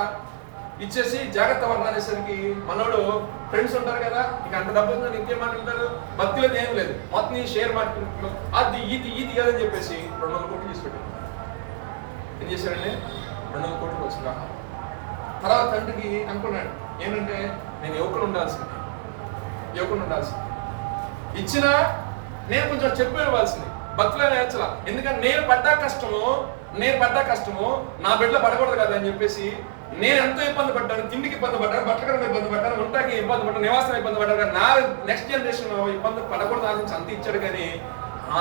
ఇచ్చేసి జాగ్రత్త వర్ణ అనేసరికి మనోడు ఫ్రెండ్స్ ఉంటారు కదా, ఇక అంత డబ్బు ఉందని ఇంకేం మాట్లాడతారు, భక్తిలో ఏం లేదు, మొత్తం షేర్ మార్కెట్ అది ఇది అని చెప్పేసి 200 కోట్లు తీసుకెట్టారు. ఏం చేశాడండి, 200 కోట్లు వచ్చిందా. తర్వాత తండ్రికి అనుకున్నాడు ఏంటంటే నేను యువకులు ఉండాల్సింది ఇచ్చినా నేను కొంచెం చెప్పేవాల్సింది భక్తులే నేర్చలా. ఎందుకంటే నేను పడ్డా కష్టము నా బిడ్డలో పడకూడదు కదా అని చెప్పేసి నేను ఎంతో ఇబ్బంది పడ్డాను. తిండికి ఇబ్బంది పడ్డాను, బట్టలకు ఇబ్బంది పడ్డాను, ఉంటాకి ఇబ్బంది పడ్డాను, నివాసం ఇబ్బంది పడ్డాను. కానీ నా నెక్స్ట్ జనరేషన్ ఇబ్బంది పడకూడదు అని అంత ఇచ్చాడు. కానీ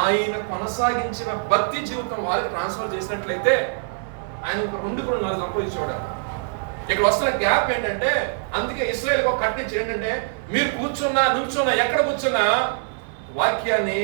ఆయన కొనసాగించిన భక్తి జీవితం వారికి ట్రాన్స్ఫర్ చేసినట్లయితే ఆయన 2 కూడా 4 సంపాదించేవాడు. ఇక్కడ వస్తున్న గ్యాప్ ఏంటంటే, అందుకే ఇశ్రాయేలుకి ఒక కట్టించి ఏంటంటే మీరు నుంచున్నా ఎక్కడ కూర్చున్నా వాక్యాన్ని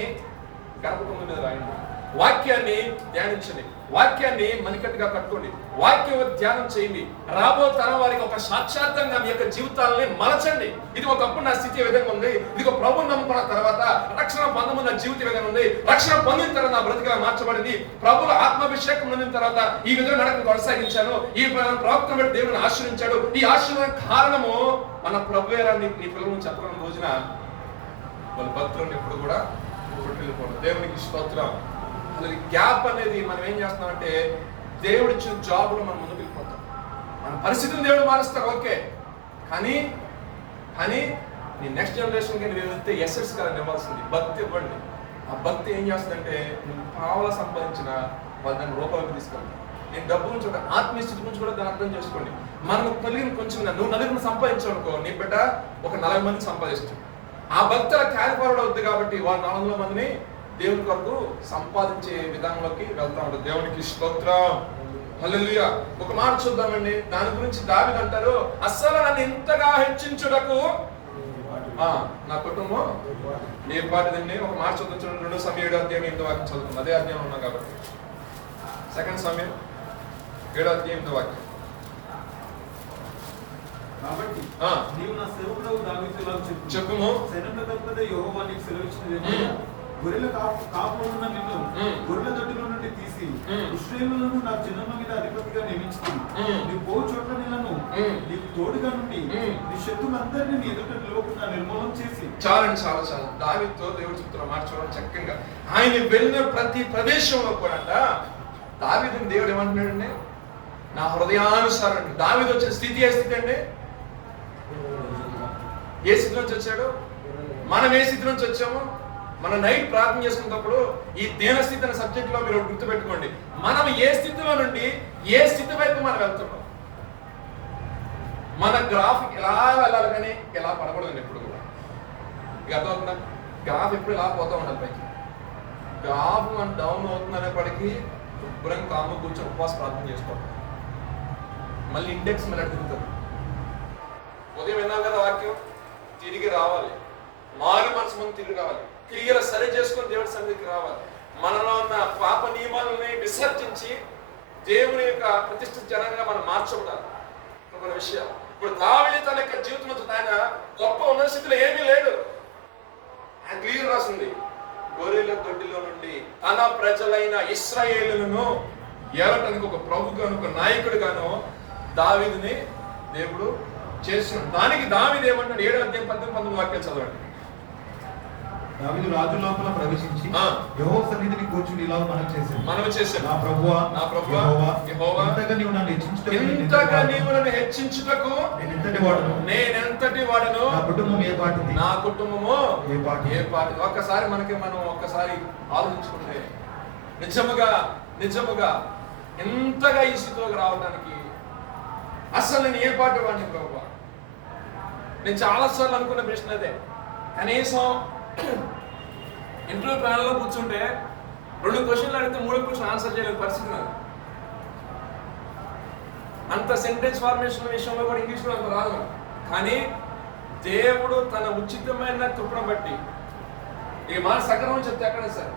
గర్భగుడి మీద రాయండి, వాక్యాన్ని ధ్యానించండి, వాక్యాన్ని మణికట్టుగా కట్టుకోండి, వాక్యం ధ్యానం చేయండి. రాబో తరం వారికి ఒక సాక్షాత్తంగా మీ యొక్క జీవితాలని మలచండి. ఇది ఒకప్పుడు నా స్థితి విధంగా ఉంది, ఇది ప్రభువుని నమ్ముకున్న తర్వాత రక్షణ పొందమున్న జీవిత విధంగా ఉంది, రక్షణ పొందిన తర్వాత నా బ్రతికలా మార్చబడింది, ప్రభువుల ఆత్మాభిషేకం పొందిన తర్వాత ఈ విధంగా నడకను కొనసాగించాను, ఈ ప్రవక్తను బట్టి దేవుని ఆశ్రయించాడు. ఈ ఆశ్రయం కారణము మన ప్రభువేరాన్ని నీ పిల్లలను చెప్పడం రోజున వాళ్ళ భక్తులను ఎప్పుడు కూడా వెళ్ళిపోవడం. దేవునికి స్తోత్రం. అసలు గ్యాప్ అనేది మనం ఏం చేస్తున్నామంటే దేవుడు ఇచ్చిన జాబ్లో మనం ముందుకు వెళ్ళిపోతాం. మన పరిస్థితిని దేవుడు మారుస్తాడు ఓకే, కానీ నీ నెక్స్ట్ జనరేషన్కి నువ్వు వెళ్తే ఎసెట్స్ కదా ఇవ్వాల్సింది, భక్తి ఇవ్వండి. ఆ భక్తి ఏం చేస్తుందంటే నువ్వు పావలా సంపాదించిన వాళ్ళు దాన్ని రూపాయలకు తీసుకెళ్తాను. నేను డబ్బు నుంచి ఒక ఆత్మీయ స్థితి నుంచి కూడా దాన్ని అర్థం చేసుకోండి. మనం కలిగిన కొంచెం నువ్వు 4 సంపాదించావు అనుకో, నీ బిడ్డ ఒక 40 మంది సంపాదిస్తుంది. ఆ భక్తుల క్యారీ ఫార్వర్డ్ అవుతుంది కాబట్టి వాళ్ళు 400 మందిని దేవుని కొరకు సంపాదించే విధానంలోకి వెళ్తా ఉంటారు. దేవునికి స్తోత్రం. హల్లెలూయా. ఒక మాట చూద్దామండి, దాని గురించి దావీదు అంటారు, అస్సలు నన్ను ఇంతగా హెచ్చించుటకు నా కుటుంబం ఏ పాటిదండి. ఒక మాట చూద్దాం చూడండి, 2 సమయం 7వ అధ్యాయం 8వ వాక్యం చదువుతుంది. అదే అధ్యాయం ఉన్నాం కాబట్టి 2 సమయం 7వ అధ్యాయం 8వ వాక్యం. కాబట్టి నీవు నా సేవకుడవు దావీదులా చెప్పుము, సైన్యముల యెహోవా నీకు సెలవిచ్చినది, గొర్రెల కాపులున్న నిన్ను గొర్రెల దొడ్డిలో నుండి తీసి ఇశ్రాయేలును నా జనముల మీద అధిపతిగా నియమించుకుని నీ పో చోట్ల నీళ్లను నీకు తోడుగా నుండి నీ శత్రులందరినీ నీ ఎదుట నిలవకుండా నిర్మూలన చేసి. చాలండి, చాలా దావీదుతో దేవుడు చెప్తున్న మాట చూడండి చక్కగా. ఆయన వెళ్ళిన ప్రతి ప్రదేశంలో కూడా దావీదుని దేవుడు ఏమంటున్నాడండి? నా హృదయానుసారం. దావీదు వచ్చిన స్థితి ఏ స్థితి అండి? ఏ స్థితి నుంచి వచ్చాడు? మనం ఏ స్థితి నుంచి వచ్చాము? మనం నైట్ ప్రార్థన చేసుకున్నప్పుడు ఈ దీనస్థితి అనే సబ్జెక్ట్ లో మీరు గుర్తుపెట్టుకోండి, మనం ఏ స్థితిలో నుండి ఏ స్థితి వైపు మనం వెళ్తున్నాం. మన గ్రాఫ్ ఎలా వెళ్ళాలి కానీ ఎలా పడకూడదండి ఎప్పుడు కూడా. ఇక అర్థమవుతుందా? గ్రాఫ్ ఎప్పుడు ఎలా పోతా ఉండాలి పైకి. గ్రాఫ్ మన డౌన్ అవుతుంది అనేప్పటికీ శుభ్రం కాము కూర్చొని ఉపవాస ప్రార్థన చేసుకోవాలి. మళ్ళీ ఇండెక్స్ మళ్ళీ తిరుగుతుంది. ఉదయం విన్నాం కదా వాక్యం, తిరిగి రావాలి, మారు మనసు ముందు తిరిగి రావాలి, తిరిగి సరి చేసుకొని దేవుడి సన్నిధికి రావాలి. మనలో ఉన్న పాప నియమాలని విసర్జించి దేవుని యొక్క ప్రతిష్ఠిత జనంగా మనం మార్చబడాలి. కొన్ని విషయాలు ఇప్పుడు దావీదు తన యొక్క జీవితం నుంచి ఆయన గొప్ప ఉన్న స్థితిలో ఏమీ లేడు. ఆయన క్లియర్ రాసింది, గొర్రెల దొడ్డిలో నుండి తన ప్రజలైన ఇశ్రాయేలును ఏలటానికి ఒక ప్రభుగాను ఒక నాయకుడిగాను దావీదుని దేవుడు చేస్తున్నాడు. దానికి దావీదు ఏమంటాడు? 7:18-19 వాక్యాలు చదవండి. దావీదు రాజు లోపల ప్రవేశించి యెహోవా సన్నిధిని కూర్చుని ఇలా మనం చేశాడు, నా ప్రభువా యెహోవా, ఇంతగా నీవు నన్ను హెచ్చించుటకు నేనెంతటి వాడను, నా కుటుంబం ఏ పాటిది, నా కుటుంబము ఏ పాటిది. ఒక్కసారి మనం ఆలోచించుకుంటే నిజముగా ఎంతగా ఈ స్థితిలోకి రావడానికి అసలు నేను ఏ పాటి వాడిని ప్రభువా? నేను చాలాసార్లు అనుకున్న ప్రశ్న అదే. కనీసం ఇంటర్వ్యూ ప్యానల్లో కూర్చుంటే 2 క్వశ్చన్లు అడిగితే 3 క్వశ్చన్ ఆన్సర్ చేయలేని పరిస్థితి నాకు. అంత సెంటెన్స్ ఫార్మేషన్ విషయంలో కూడా ఇంగ్లీష్లో అంత రాదు. కానీ దేవుడు తన ఉచితమైన కృపను బట్టి, ఈ మాట సకలం చెప్తే ఎక్కడ సార్,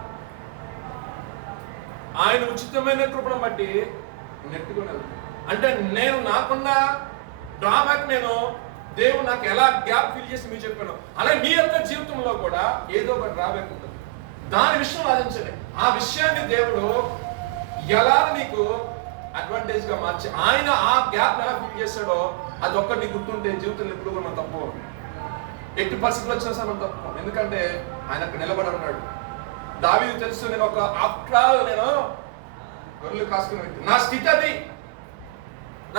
ఆయన ఉచితమైన కృపను బట్టి నెట్టుకునేది. అంటే నేను నాకున్న డ్రాబ్యాక్ నేను దేవుడు నాకు ఎలా గ్యాప్ ఫిల్ చేసి మీరు చెప్పాను, అలాగే మీ యొక్క జీవితంలో కూడా ఏదో ఒక డ్రాబ్యాక్ ఉంటుంది. దాని విషయం ఆలోచించండి. ఆ విషయాన్ని దేవుడు ఎలా నీకు అడ్వాంటేజ్ గా మార్చి ఆయన ఆ గ్యాప్ ఎలా ఫిల్ చేశాడో అది ఒక్కటి నీకు గుర్తుంటే జీవితంలో ఎప్పుడు కూడా మనం తప్పు ఎట్టి పరిస్థితులు వచ్చినా సరే మనం తప్పు. ఎందుకంటే ఆయన అక్కడ నిలబడి ఉన్నాడు. దావీదు తెలుసు, నేను ఒక నేను గొర్రెలు కాసుకునే వ్యక్తి, నా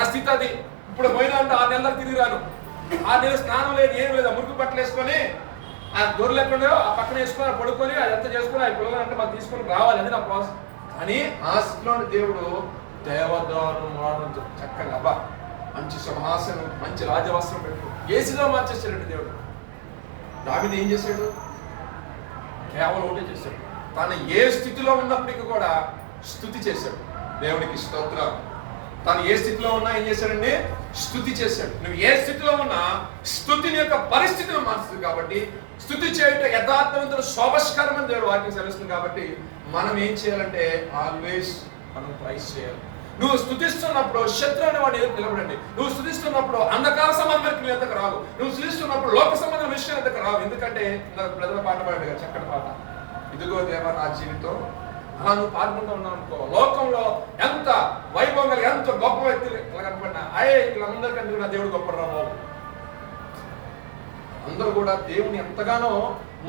స్థితి అది. ఇప్పుడు పోయినా అంటే 6 నెలలకు తిరిగి రాను. 6 నెలలు స్నానం లేదు, ఏం లేదు, మురికి బట్టలు వేసుకొని ఆ గొర్రెలు ఎక్కడో ఆ పక్కన వేసుకొని పడుకొని అదంతా చేసుకొని ఆ పిల్లలు అంటే మనం తీసుకొని రావాలి, అది నా ప్రాసెస్. కానీ ఆ స్థితిలో దేవుడు దేవదారు చక్కగా అబ్బా మంచి సింహాసనం మంచి రాజవస్త్రం పెట్టు ఏసీలో మార్చేసాడు దేవుడు. దావీదు ఏం చేశాడు? కేవలం ఒకటే చేశాడు, తను ఏ స్థితిలో ఉన్నప్పటికీ కూడా స్తుతి చేశాడు. దేవునికి స్తోత్రం. తను ఏ స్థితిలో ఉన్నా ఏం చేశాడండి? స్తుతి చేశాడు. నువ్వు ఏ స్థితిలో ఉన్నా స్తుతిని యొక్క పరిస్థితిని మారుస్తుంది. కాబట్టి స్తుతి చేయటం యథార్థవంతులు శోభస్కరమని దేవుడు వాక్యం సెలవుస్తుంది. కాబట్టి మనం ఏం చేయాలంటే ఆల్వేస్ మనం ప్రైజ్ చేయాలి. నువ్వు స్తుతిస్తున్నప్పుడు శత్రు అనే వాడు ఎదురు నిలబడండి. నువ్వు స్తుతిస్తున్నప్పుడు అంధకార సంబంధం నీ ఎద్దకు రావు. నువ్వు స్తుతిస్తున్నప్పుడు లోక సంబంధం విషయం ఎద్దకు రావు. ఎందుకంటే ప్రజల పాట పాడాడు కదా, చక్కటి పాట, ఇదిగో దేవా నా జీవితం. అలా నువ్వు పాడుకుంటూ ఉన్నావు అనుకో, లోకంలో ఎంత వైభవంగా ఎంత గొప్ప వ్యక్తులు ఇలా కనపడినా వీళ్ళందరికంటే కూడా దేవుడు గొప్ప రావు. అందరూ కూడా దేవుని ఎంతగానో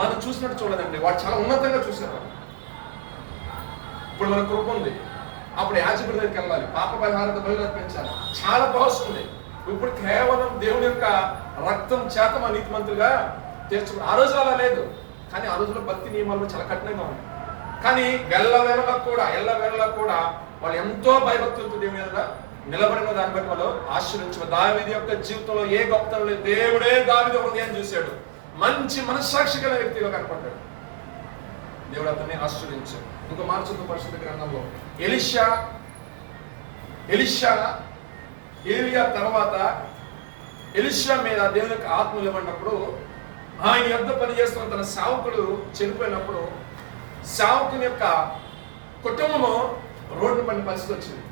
మనం చూసినట్టు చూడదండి, వాడు చాలా ఉన్నతంగా చూసారు. ఇప్పుడు మన కృప ఉంది, అప్పుడు యాజకుడి దగ్గరికి వెళ్ళాలి, పాప పరిహారత బలి అర్పించాలి, చాలా ప్రాసెస్ ఉంది. ఇప్పుడు కేవలం దేవుని యొక్క రక్తం చేత మన నీతిమంతులుగా తీర్చుకుని. ఆ రోజు అలా లేదు, కానీ ఆ రోజుల్లో భక్తి నియమాలు చాలా కఠినంగా ఉన్నాయి. కానీ ఎల్లవేళలా కూడా వాళ్ళు ఎంతో భయభక్తులతో దేవుని మీద నిలబడిన దాన్ని బట్టి వాళ్ళు ఆశ్రయించారు. దావీదు యొక్క జీవితంలో ఏ గొప్పతనం లేదు, దేవుడే దావీదు హృదయాన్ని చూశాడు, మంచి మనస్సాక్షి గల వ్యక్తిగా కనపడ్డాడు. దేవుడు అతన్ని ఆశ్రయించాడు. ఇంకో మార్చుకు పరిశుద్ధ గ్రంథంలో ఏలియా తర్వాత ఎలీషా మీద దేవుని యొక్క ఆత్మ నిలబడినప్పుడు, ఆయన యొద్ద పనిచేస్తున్న తన సేవకుడు చనిపోయినప్పుడు సేవకుని యొక్క కుటుంబము రోడ్డు పడిన పరిస్థితి వచ్చింది.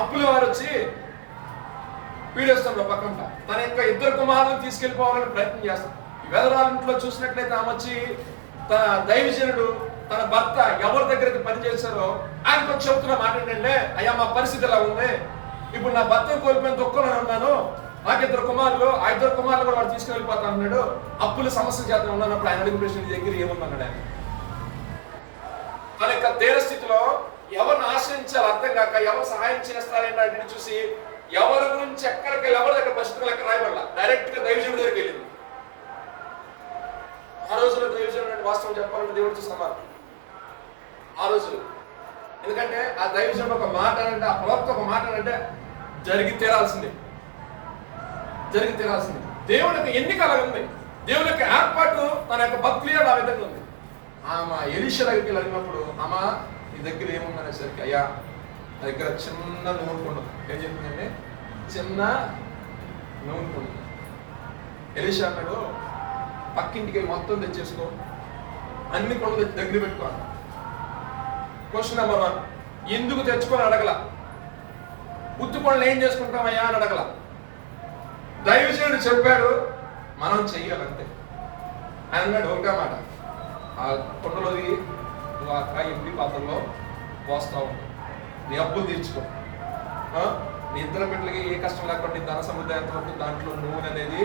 అప్పుల వారు వచ్చి పీడేస్తున్నారు పక్కన. తన యొక్క 2 కుమారులను తీసుకెళ్లిపోవాలని ప్రయత్నం చేస్తారు. ఈ వెదరాలింట్లో చూసినట్లయితే ఆమె వచ్చి తన దైవజనుడు తన భర్త ఎవరి దగ్గరికి పనిచేశారో ఆయనకు చెప్తున్న మాట ఏంటంటే, అయ్యా మా పరిస్థితి ఎలా ఉంది, ఇప్పుడు నా భర్తను కోల్పోయిన దుఃఖంలో ఉన్నాను, నాకు 2 కుమారులు, ఆ 2 కుమారులు కూడా వాడు తీసుకుని వెళ్ళిపోతా అన్నాడు, అప్పుల సమస్య చేత ఉన్నప్పుడు ఆయన అడిగిన ప్రశ్న దగ్గర ఏముందన్నాడు ఆయన. తన యొక్క దేన స్థితిలో ఎవరిని ఆశ్రయించాలి అర్థం కాక ఎవరు సహాయం చేస్తారంటే అడిగి చూసి ఎవరి గురించి ఎక్కడికి ఎవరి దగ్గర పరిస్థితులు ఎక్కడ రాయబడాల, డైరెక్ట్ గా దైవజనుడి దగ్గరికి వెళ్ళింది. ఆ రోజులో దైవజనుడు అంటే వాస్తవం చెప్పాలంటే దేవుడు చూస్తున్నారు ఆ రోజులు. ఎందుకంటే ఆ దైవజనుడు ఒక మాట అంటే, ఆ ప్రవక్త ఒక మాట అంటే జరిగి తీరాల్సిందే. దేవుని యొక్క ఎన్నిక అలా ఉంది, దేవుని యొక్క ఏర్పాటు తన యొక్క భక్తులు ఆ విధంగా ఉంది. ఆమె ఎలీషా దగ్గరికి వెళ్ళినప్పుడు, అమ్మ నీ దగ్గర ఏముందనేసరికి, అయ్యా నా దగ్గర చిన్న నూనె కొండ. ఏం చెప్పిందంటే చిన్న నూనె కొండ. ఎలీషా అన్నాడు, పక్కింటికి వెళ్ళి మొత్తం తెచ్చేసుకో, అన్ని కొండలు తెచ్చి దగ్గర పెట్టుకో. క్వశ్చన్ నెంబర్ 1, ఎందుకు తెచ్చుకొని అడగల, ఉత్తి కొండలు ఏం చేసుకుంటామయ్యా అని అడగల. దైవజనుడు చెప్పాడు మనం చెయ్యాలంతే. ఆయన అన్నాడు ఒకటే మాట, ఆ కొండలోది నువ్వు ఆ ఎంపీ పాత్రలో పోస్తావు, నీ అప్పులు తీర్చుకో, నీ 2 బిడ్డలకి ఏ కష్టం లేకుండా ధన సమృద్ధి ఎంతవరకు దాంట్లో నూనె అనేది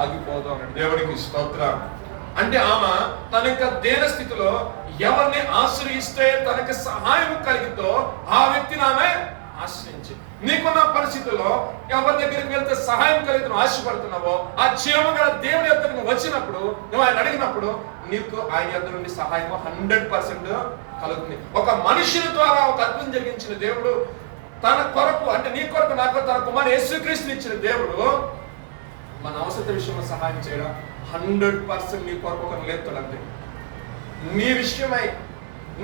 ఆగిపోదు అన్నాడు. దేవుడికి స్తోత్రం. అంటే ఆమె తన యొక్క దేన స్థితిలో ఎవరిని ఆశ్రయిస్తే తనకి సహాయం కలిగితో ఆ వ్యక్తిని ఆమె ఆశ్రయించి, నీకున్న పరిస్థితుల్లో ఎవరి దగ్గరికి వెళ్తే సహాయం కలిగి ఆశపడుతున్నావో ఆ జీవము గల దేవుని యొద్ద నువ్వు వచ్చినప్పుడు, నువ్వు ఆయన అడిగినప్పుడు నీకు ఆయన యొద్ద నుండి సహాయం 100% కలుగుతుంది. ఒక మనుషుని ద్వారా ఒక అద్భుతం జరిగించిన దేవుడు తన కొరకు, అంటే నీ కొరకు నా కొరకు తన కుమారుడు యేసుక్రీస్తుని ఇచ్చిన దేవుడు మన అవసర విషయంలో సహాయం చేయడం 100% నీ కొరకు ఒకరు లేపుతాడు. అంతే నీ విషయమై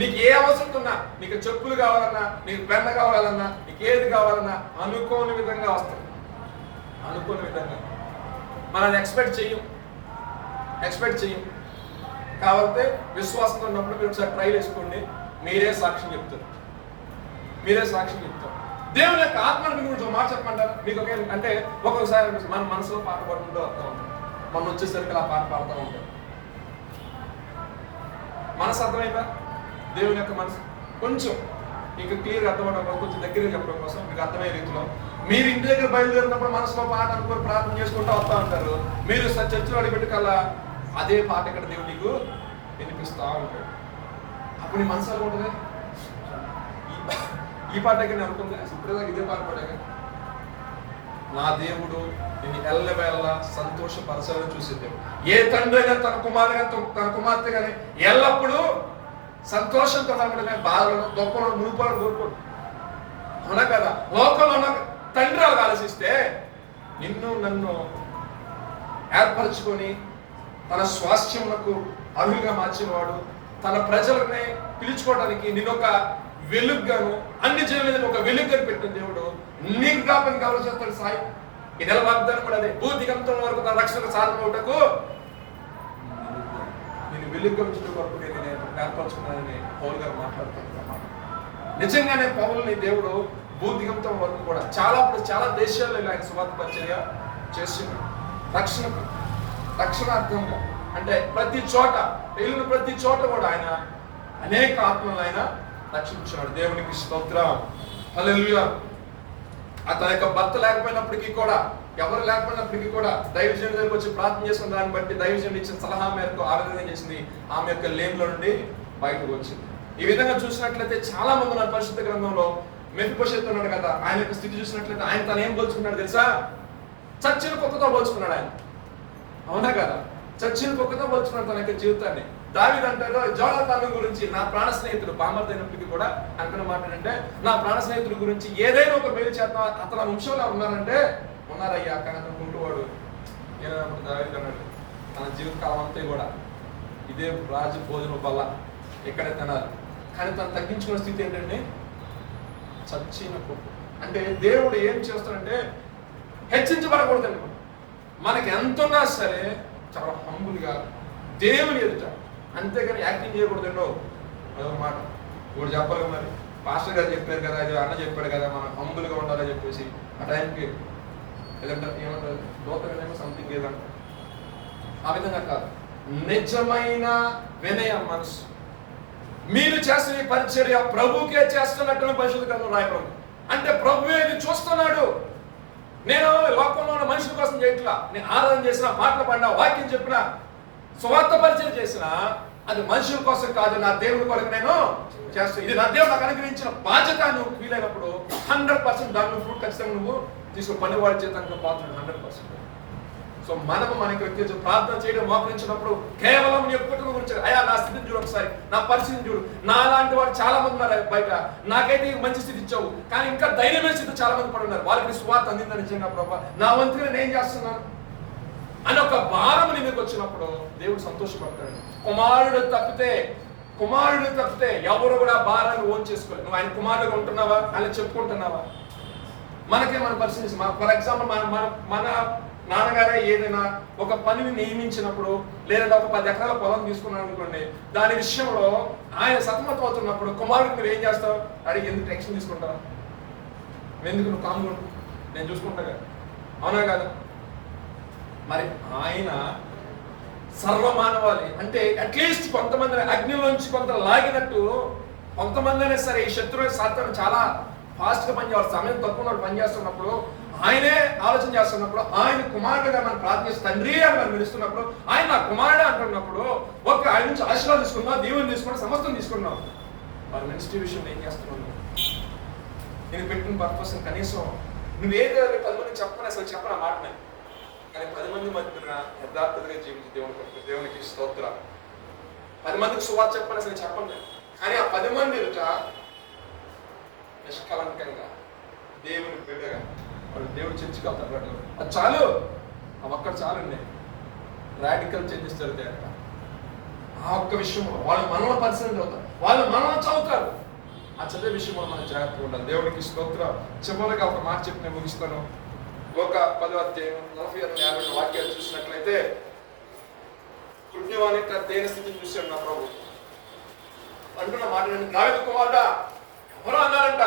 నీకు ఏ అవసరం ఉన్నా, నీకు చెప్పులు కావాలన్నా, నీకు పెన్న కావాలన్నా, నీకు ఏది కావాలన్నా అనుకోని విధంగా వస్తాయి. అనుకోని విధంగా మనం ఎక్స్పెక్ట్ చెయ్యం. కావాలంటే విశ్వాసంతో ఉన్నప్పుడు మీరు ఒకసారి ట్రైల్ వేసుకోండి, మీరే సాక్ష్యం చెప్తారు. దేవుని యొక్క ఆత్మను మీ గురించి మాట చెప్పమంటారు. మీకు ఒక అంటే ఒక్కొక్కసారి మన మనసులో పాట పాడుకుంటూ వస్తూ ఉంటాం, మనం వచ్చేసరికి ఆ పాట పాడుతూ ఉంటాం. మనసు అర్థమైందా? దేవుని యొక్క మనసు కొంచెం మీకు క్లియర్గా అర్థమవడం కోసం, కొంచెం దగ్గరగా చెప్పడం కోసం, మీకు అర్థమయ్యే రీతిలో మీరు ఇంటి దగ్గర బయలుదేరినప్పుడు మనసులో పాట అనుకుని ప్రార్థన చేసుకుంటూ వస్తూ ఉంటారు. మీరు చర్చలో అడిపెట్టుకల్లా అదే పాట ఇక్కడ దేవుడు నీకు వినిపిస్తూ ఉంటాడు. అప్పుడు నీ మనసు ఎలా ఉంటుంది? ఈ పాట దగ్గర అనుకుంది, ఇప్పుడు ఇదే పాట పాడాక నా దేవుడు నిన్ను ఎల్లవేళ సంతోషపరచాలని చూసే దేవుడు. ఏ తండ్రి అయినా తన కుమార్తె కానీ ఎల్లప్పుడూ సంతోషంతో ఉండడమే, బాధలను దుఃఖంలో మునుపాలను కోరుకోడు. అవునా కదా? లోకంలో ఉన్న తండ్రి అలా ఆలోచిస్తే నిన్ను నన్ను ఏర్పరచుకొని తన స్వాస్థ్యములకు అర్హులుగా మార్చినవాడు, తన ప్రజలని పిలుచుకోవడానికి నేను ఒక వెలుగుగాను, అన్ని జనుల ఒక వెలుగుగా పెట్టిన దేవుడు నీకు జ్ఞాపకం కావాల్సి వస్తాడు. సాయి ఈ నెల వాగ్దానం కూడా అదే, భూదిగంతం వరకు తన రక్షణ సాధన ఒకటకు నేను వెలుగుగా ఉంచడం వరకు నేను ఏర్పరచుకున్నానని పౌలు గారు మాట్లాడుతున్నారు. నిజంగానే పౌలుని దేవుడు భూదిగంతం వరకు కూడా చాలా దేశాల్లో ఆయన సువార్త పరిచర్య చేస్తున్నాడు. రక్షణార్థంగా అంటే ప్రతి చోట వెళ్ళిన ప్రతి చోట కూడా ఆయన అనేక ఆత్మలను ఆయన రక్షించాడు. దేవునికి స్తోత్రం, హల్లెలూయా. తన యొక్క భర్త లేకపోయినప్పటికీ కూడా, ఎవరు లేకపోయినప్పటికీ కూడా దైవజనుడి దగ్గరికి వచ్చి ప్రార్థన చేసుకున్న దాన్ని బట్టి దైవజనుడు ఇచ్చిన సలహా మేరకు ఆరాధన చేసింది, ఆమె యొక్క లేమిలో నుండి బయటకు వచ్చింది. ఈ విధంగా చూసినట్లయితే చాలా మంది ఉన్నారు పరిశుద్ధ గ్రంథంలో. మెఫీబోషెత్ ఉన్నాడు కదా, ఆయన యొక్క స్థితి చూసినట్లయితే ఆయన తను ఏం పోల్చుకున్నాడు తెలుసా? చచ్చిన కుక్కతో పోల్చుకున్నాడు ఆయన. అవునా కదా? చచ్చిన కుక్కతో పోల్చుకున్నాడు తన యొక్క జీవితాన్ని. దావీదు అంటాడు జోనాతాను గురించి, నా ప్రాణ స్నేహితుడు బామర్ది అయినప్పటికీ కూడా అనుకున్న మాట ఏంటంటే, నా ప్రాణ స్నేహితుడి గురించి ఏదైనా ఒక మేలు చేద్దాం, అతను వంశంలో ఉన్నారయ్యా, కానీ అతను కుంటువాడు. ఏదైనప్పుడు దావీదు అన్నాడు తన జీవితకాలం అంతా కూడా ఇదే రాజు భోజనం వల్ల ఎక్కడే తినాలి, కానీ తను తగ్గించుకున్న స్థితి ఏంటంటే చచ్చిన కుక్క. అంటే దేవుడు ఏం చేస్తాడంటే హెచ్చించబడకూడదండి. మనకి ఎంత ఉన్నా సరే చాలా హంబుల్గా దేవుని ఎదుట, అంతేగాని యాక్టింగ్ చేయకూడదండో. అదొక మాట ఇప్పుడు చెప్పాలి. మరి పాస్టర్ గారు చెప్పారు కదా, ఇది అన్న చెప్పాడు కదా, మనం హంబుల్గా ఉండాలని చెప్పేసి ఆ టైంకి ఏదంటారు, ఏమంటారు, లోకమేమో సంథింగ్ ఏదంట. ఆ విధంగా కాదు, నిజమైన వినయ మనసు, మీరు చేస్తున్న ఈ పరిచర్య ప్రభువుకే చేస్తున్నట్టు పరిశుద్ధ గ్రంథం రాయబడింది. అంటే ప్రభువే ఇది చూస్తున్నాడు. నేను లోకంలో ఉన్న మనుషుల కోసం చేయట్లా. నేను ఆరాధన చేసిన, పాటలు పాడినా, వాక్యం చెప్పినా, సువార్త పరిచయం చేసినా అది మనుషుల కోసం కాదు, నా దేవుడి కొరకు నేను చేస్తాను. ఇది నా దేవుడు నాకు అనుగ్రహించిన బాధ్యత. నువ్వు ఫీల్ అయినప్పుడు 100% దాంట్లో ఫ్రూట్ ఖచ్చితంగా నువ్వు తీసుకుని పనివాడి చేతానికి పాత్ర 100%. సో మనకి వ్యక్తి ప్రార్థన చేయడం మోకరించినప్పుడు కేవలం నీ కుటుంబం గురించి, అయ్యా నా స్థితిని చూడు, ఒకసారి నా పరిస్థితిని చూడు, నా లాంటి వాడు చాలా మంది ఉన్నారు బయట, నాకైతే మంచి స్థితి ఇచ్చావు, కానీ ఇంకా ధైర్యమైన స్థితి చాలా మంది పడి ఉన్నారు, వాళ్ళకి స్వార్థ అందిందని నిజంగా ప్రభా నా వంతుగా నేను చేస్తున్నాను అని ఒక భారం నీ మీకు వచ్చినప్పుడు దేవుడు సంతోషపడతాడు. కుమారుడు తప్పితే ఎవరు కూడా భారాన్ని ఓన్ చేసుకోలేదు. నువ్వు ఆయన కుమారుడుగా ఉంటున్నావా, అలా చెప్పుకుంటున్నావా? మనకే మన పరిస్థితి, ఫర్ ఎగ్జాంపుల్ మన నాన్నగారే ఏదైనా ఒక పనిని నియమించినప్పుడు, లేదా ఒక 10 ఎకరాల పొలం తీసుకున్నాను అనుకోండి, దాని విషయంలో ఆయన సతమతం అవుతున్నప్పుడు కుమారుడికి నువ్వు ఏం చేస్తావు? అడిగి ఎందుకు టెన్షన్ తీసుకుంటావు? ఎందుకు నువ్వు కామ్గా నేను చూసుకుంటా కదా, అవునా కదా? మరి ఆయన సర్వమానవాళి అంటే అట్లీస్ట్ కొంతమంది అగ్నిలోంచి కొంత లాగినట్టు, కొంతమంది అయినా సరే ఈ శత్రువు సాతాను చాలా ఫాస్ట్గా పనిచేయాలి, సమయం తక్కువ పనిచేస్తున్నప్పుడు, ఆయనే ఆలోచన చేస్తున్నప్పుడు, ఆయన కుమారుడుగా మనం ప్రార్థించి తండ్రి అని మనం పిలుస్తున్నప్పుడు, ఆయన నా కుమారుడు అంటున్నప్పుడు, ఒక ఆయన నుంచి ఆశీర్వాదం తీసుకున్నావు, దీవుని తీసుకున్నావు, సమస్తం తీసుకున్నావు. మరి మినిస్ట్రీ విషయంలో ఏం చేస్తున్నావు? నేను పెట్టిన పర్పస్ కనీసం నువ్వేదో 10 మంది చెప్పని అసలు చెప్పను ఆ మాటనే, కానీ 10 మంది మధ్యన యథార్థతగా జీవించి దేవునికి స్తోత్రం. 10 మందికి సువార్త చెప్పని అసలు చెప్పండి, కానీ ఆ 10 మంది నిష్కలంకంగా దేవుని బిడ్డగా వాడు దేవుడు చర్చికి వెళ్తాడు. అది చాలు, ఒక్కడ చాలండి. రాడికల్ చేంజెస్ జరుగుతాయి అక్కడ. ఆ ఒక్క విషయంలో వాళ్ళు మనలో పరిస్థితి అవుతారు, వాళ్ళు మనలో చదువుతారు. ఆ చదివే విషయంలో మనం జాగ్రత్తగా ఉండాలి. దేవుడికి స్తోత్రం. చివరిగా ఒక మాట చెప్పి నేను ముగిస్తాను. ఒక 10వ అధ్యాయం 46-50 వాక్యాలు చూసినట్లయితే, పుణ్యవాని యొక్క దేని స్థితిని చూశాడు నా ప్రభు అంటున్న మాట, దావీదు కుమారుడా ఎవరో అన్నారంట,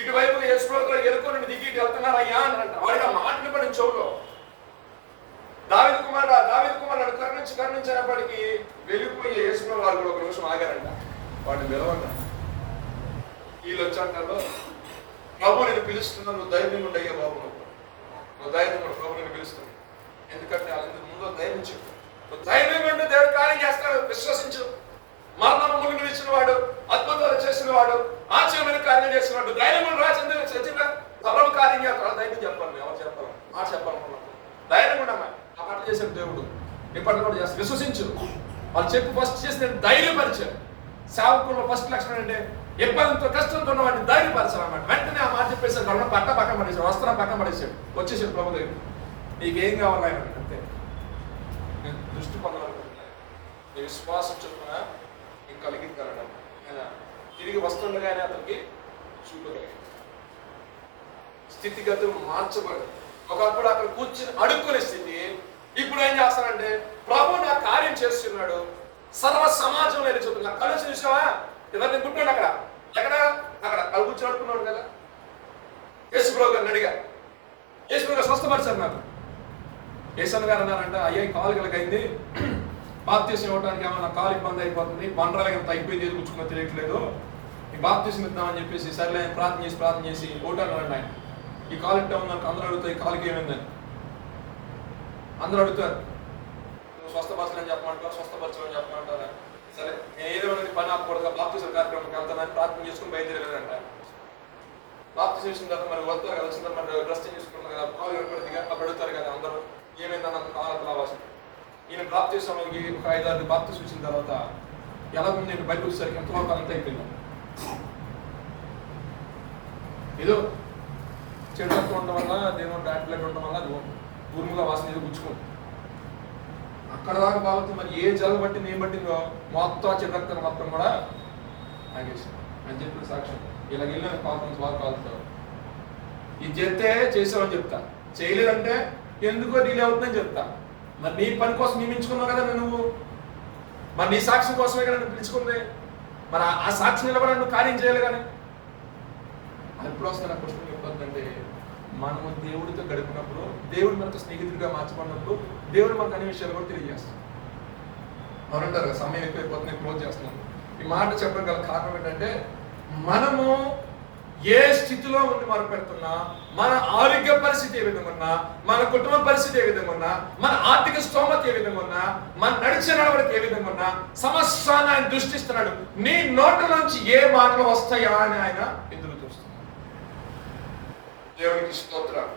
ఇటువైపు యేసుప్రభువుతో ఎరుకొని దిగి ఇటు వెళ్తున్నారయ్యా అని అంట. వాడికి ఆ మాటని పడిన చెవులో, దావీదు కుమారుడు కరుణించినప్పటికీ వెళ్ళిపోయి యేసుప్రభు వారు కూడా ఒక నిమిషం ఆగారంట. వాడిని పిలవంట. వీళ్ళు వచ్చి అంటారు, ప్రభు నేను పిలుస్తున్నా, నువ్వు ధైర్యం ఉండి అయ్యా బాబు, నువ్వు ధైర్యం ఉండు, ప్రభు నేను పిలుస్తున్నాను. ఎందుకంటే వాళ్ళందుకు ముందు ధైర్యం చెప్పు, నువ్వు ధైర్యం ఉండి దేవుడు కార్యం చేస్తాడు, విశ్వసించు. మరణం ముగిని ఇచ్చిన వాడు, అద్భుతాలు చేసిన వాడు, ఆశ్చర్యమైన కార్యం చేసిన వాడు, ధైర్యం ఉండి రాసింది సచివ సర్వ కార్యం చేస్తాడు. ధైర్యం చెప్పాలి, ఎవరు చెప్పాలి, మాట చెప్పాలనుకున్నాను. ధైర్యం ఉండమ్మా, ఆ పట్ల చేశాడు దేవుడు, ఇప్పటి కూడా చేస్తాడు. విశ్వసించు. వాళ్ళు చెప్పి ఫస్ట్ చేసిన ధైర్యపరిచారు. సేవకుల్లో ఫస్ట్ లక్షణం అంటే ఇబ్బందితో కష్టంతో ఉన్న వాడిని ధైర్యపరచాలి అన్నమాట. వెంటనే ఆ మాట చెప్పేసాడు, గమనం పక్కన పడేసాడు, వస్త్రం పక్కన పడేసాడు, వచ్చేసాడు ప్రభు దగ్గర. నీకేం కావాలి ఆయన అంతే, నేను దృష్టి పొందాలనుకుంటున్నాను, నీ విశ్వాసం చొప్పున నీకు కలిగింది కలగడం. ఆయన తిరిగి వస్తుండగానే అతనికి చూడగలిగింది, స్థితిగతులు మార్చబడి ఒకప్పుడు అక్కడ కూర్చుని అడుక్కునే స్థితి ఇప్పుడు ఏం చేస్తానంటే, ప్రభు నా కార్యం చేస్తున్నాడు, సర్వ సమాజంలో వెళ్ళిపోతున్నా. కలిసి చూసావా, ఎవరిని గుంటాడు అక్కడ అక్కడ కూర్చొని అడుక్కున్నాడు కదా. యేసుప్రభు గారిని అడిగా, యేసుప్రభు గారు స్వస్థపరిచారు నాకు. యేసన్న గారు అన్నారంట, అయ్యా కాలు కలగైంది, బాప్తీసం ఇవ్వడానికి ఏమన్నా కాలు ఇబ్బంది అయిపోతుంది, బండరాలు ఎంత అయిపోయింది, ఏది కూర్చున్నా తెలియట్లేదు, ఈ బాప్తీసం ఇద్దామని చెప్పేసి సర్లే ఆయన ప్రార్థన చేసి ఓటానండి ఆయన, ఈ కాలు ఇట్టా ఉందనుకో అందరూ అడుగుతారు, ఈ కాలుకి ఏమైందని అందరూ అడుగుతారు. నువ్వు స్వస్థపరచని చెప్పమంటావు, స్వస్థపరచమని చెప్పమంటారా? సరే నేను ఏదేమైనా పని ఆపకూడదుగా బాప్తీసం కార్యక్రమంకి వెళ్తానని ప్రార్థన చేసుకుని బయలుదేరారంట. బాప్తీసం చేసిన తర్వాత మరి వస్తారు కదా, వచ్చిన మరి డ్రెస్ చేసుకుంటారు కదా, కాలు కనపడుతుంది కదా, అప్పుడు అడుగుతారు కదా అందరూ, ఏమైందని అంత కావాలి రావాల్సి. ఈయన బాప్తీసంకి ఒక 5-6 బాప్తీసం ఇచ్చిన తర్వాత ఎలా ఉంది, నేను బయటకు వచ్చేసరికి ఎంత లోకాలు అంతా అయిపోయింది. ఏదో చెడు ఉండడం వల్ల, దేవుడు డాక్టర్ ఉండడం వల్ల అది ఊర్ముగా వాసన ఏదో గుచ్చుకుంది. అక్కడ దాకా బాగుంది. మరి ఏ జల పట్టింది, ఏం పట్టిందో మొత్తం చెడు రక్తం మొత్తం కూడా ఆగేసింది అని చెప్పిన సాక్ష్యం. ఇలా వెళ్ళిన కాన్ఫరెన్స్ బాగా కాలుతావు, ఇది చేస్తే చేసావని చెప్తా, చేయలేదంటే ఎందుకో డిలే అవుతుందని చెప్తా. మరి నీ పని కోసం నియమించుకున్నావు కదా నువ్వు, మరి నీ సాక్ష్యం కోసమే కదా నువ్వు పిలుచుకుంది, మరి ఆ సాక్షి నిలబడి నువ్వు కార్యం చేయాలి. కానీ అది ఎప్పుడు వస్తే నాకు క్వశ్చన్ చెప్పొద్దంటే, మనము దేవుడితో గడిపినప్పుడు, దేవుడు మనకు స్నేహితుడిగా మార్చుకున్నప్పుడు, దేవుడు మనకు అన్ని విషయాలు కూడా తెలియజేస్తాం. అవునంటారు కదా, సమయం ఎక్కువైపోతుంది, క్లోజ్ చేస్తున్నాం. ఈ మాట చెప్పడం గల కారణం ఏంటంటే, మనము ఏ స్థితిలో ఉండి మొర పెడుతున్నా, మన ఆరోగ్య పరిస్థితి ఏ విధంగా ఉన్నా, మన కుటుంబ పరిస్థితి ఏ విధంగా ఉన్నా, మన ఆర్థిక స్తోమత ఏ విధంగా ఉన్నా, మన నడిచే నడవడికి ఏ విధంగా ఉన్నా, సమస్తాన్ని ఆయన దృష్టిస్తున్నాడు. నీ నోట నుంచి ఏ మాటలు వస్తాయా అని ఆయన ఎదురు చూస్తున్నాడు. దేవునికి స్తోత్రం.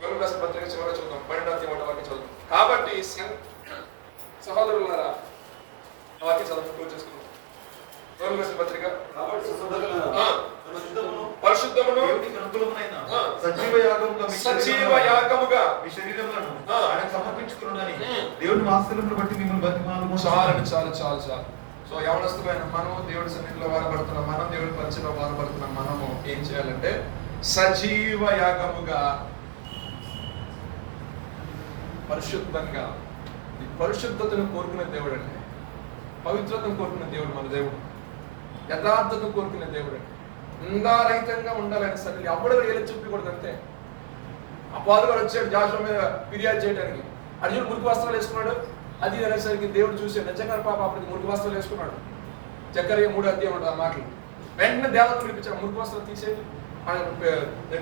కొరింథీ రాసిన పత్రిక చివర చూద్దాం, 12వ చదువు. కాబట్టి సహోదరులారా, వాక్యం చదువు చేసుకుందాం. కొరింథీ రాసిన పత్రిక పరిశుద్ధమును సజీవ యాగముగా మీ శరీరములను ఆయనకు సమర్పించుకున్నాడని దేవుని వాత్సల్యమును బట్టి మిమ్మల్ని బతిమాలుము. చాలు. సో యవనస్తులైన మనం, దేవుడి సన్నిధిలో వాడబడుతున్న మనం, దేవుడి పరిచయంలో వాడబడుతున్న మనము ఏం చేయాలంటే, సజీవ యాగముగా పరిశుద్ధంగా, ఈ పరిశుద్ధతను కోరుకునే దేవుడు అండి. పవిత్రతను కోరుకునే దేవుడు మన దేవుడు. యథార్థతను కోరుకునే దేవుడు అండి. నిందారహితంగా ఉండాలని సన్నిధి. అప్పుడు ఏళ్ళు చూపించకూడదు అంతే. అపవాది కూడా వచ్చాడు జాషువా మీద ఫిర్యాదు చేయడానికి. అర్జునుడు మురికి వస్త్రాలు వేసుకున్నాడు. అది అనేసరికి దేవుడు చూసాడు, నిజంగా పాప అప్పటికి మురికి వస్త్రాలు వేసుకున్నాడు. జకర్యా 3 అధ్యాయం ఉంటుంది ఆ మాటలు. వెంటనే దేవతను పిలిపించాడు, మురికి వస్త్రాలు తీసేయండి,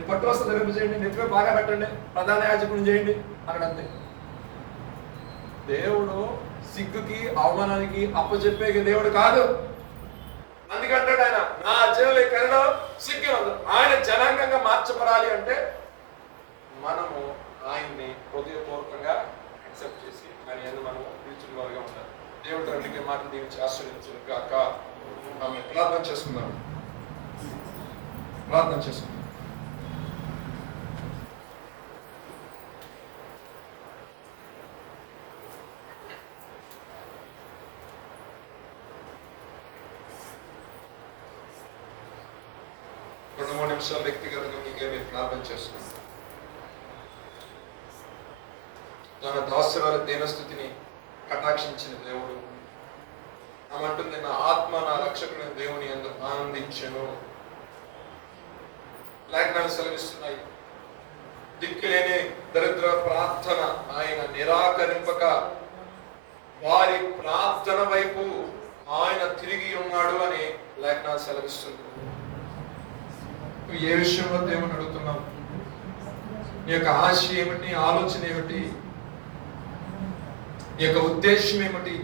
పట్టు వస్త్రాలు ధరింపజేయండి, నెత్తిపై బాగా పెట్టండి, ప్రధాన యాజకుడిని చేయండి అన్నాడు అంతే. దేవుడు సిగ్గుకి అవమానానికి అప్పచెప్పే దేవుడు కాదు. అందుకంటాడు ఆయన, నా జనుల కరుణ సిగ్గు ఆయన జనాంగంగా మార్చబడాలి అంటే మనము ఆయన్ని హృదయపూర్వకంగా యాక్సెప్ట్ చేసి ఆయన ఎందుకు మనము పిలిచిన వారిగా ఉండాలి. దేవుడు అందుకే మాటలు దీవించి ఆశీర్వదించును గాక. ఆమె ప్రార్థన చేసుకుందాం. రెండు మూడు నిమిషాలు వ్యక్తిగతంగా మీకే మీరు ప్రార్థన చేసుకుంటాం. తన దాసురాల దీనస్థితిని కటాక్షించిన దేవుడు ఆమంటుంది, నా ఆత్మ నా రక్షకుని దేవుని యందు ఆనందించెను. లేఖనాలు సెలవిస్తున్నాయి, దిక్కులేని దరిద్ర ప్రార్థన ఆయన నిరాకరింపక వారి ప్రార్థన వైపు ఆయన తిరిగి ఉన్నాడు అని లేఖనాలు సెలవిస్తుంది. ఏ విషయంలో దేవుని అడుగుతున్నావు? నీ యొక్క ఆశ ఏమిటి? ఆలోచన ఏమిటి? నీ యొక్క ఉద్దేశం ఏమిటి?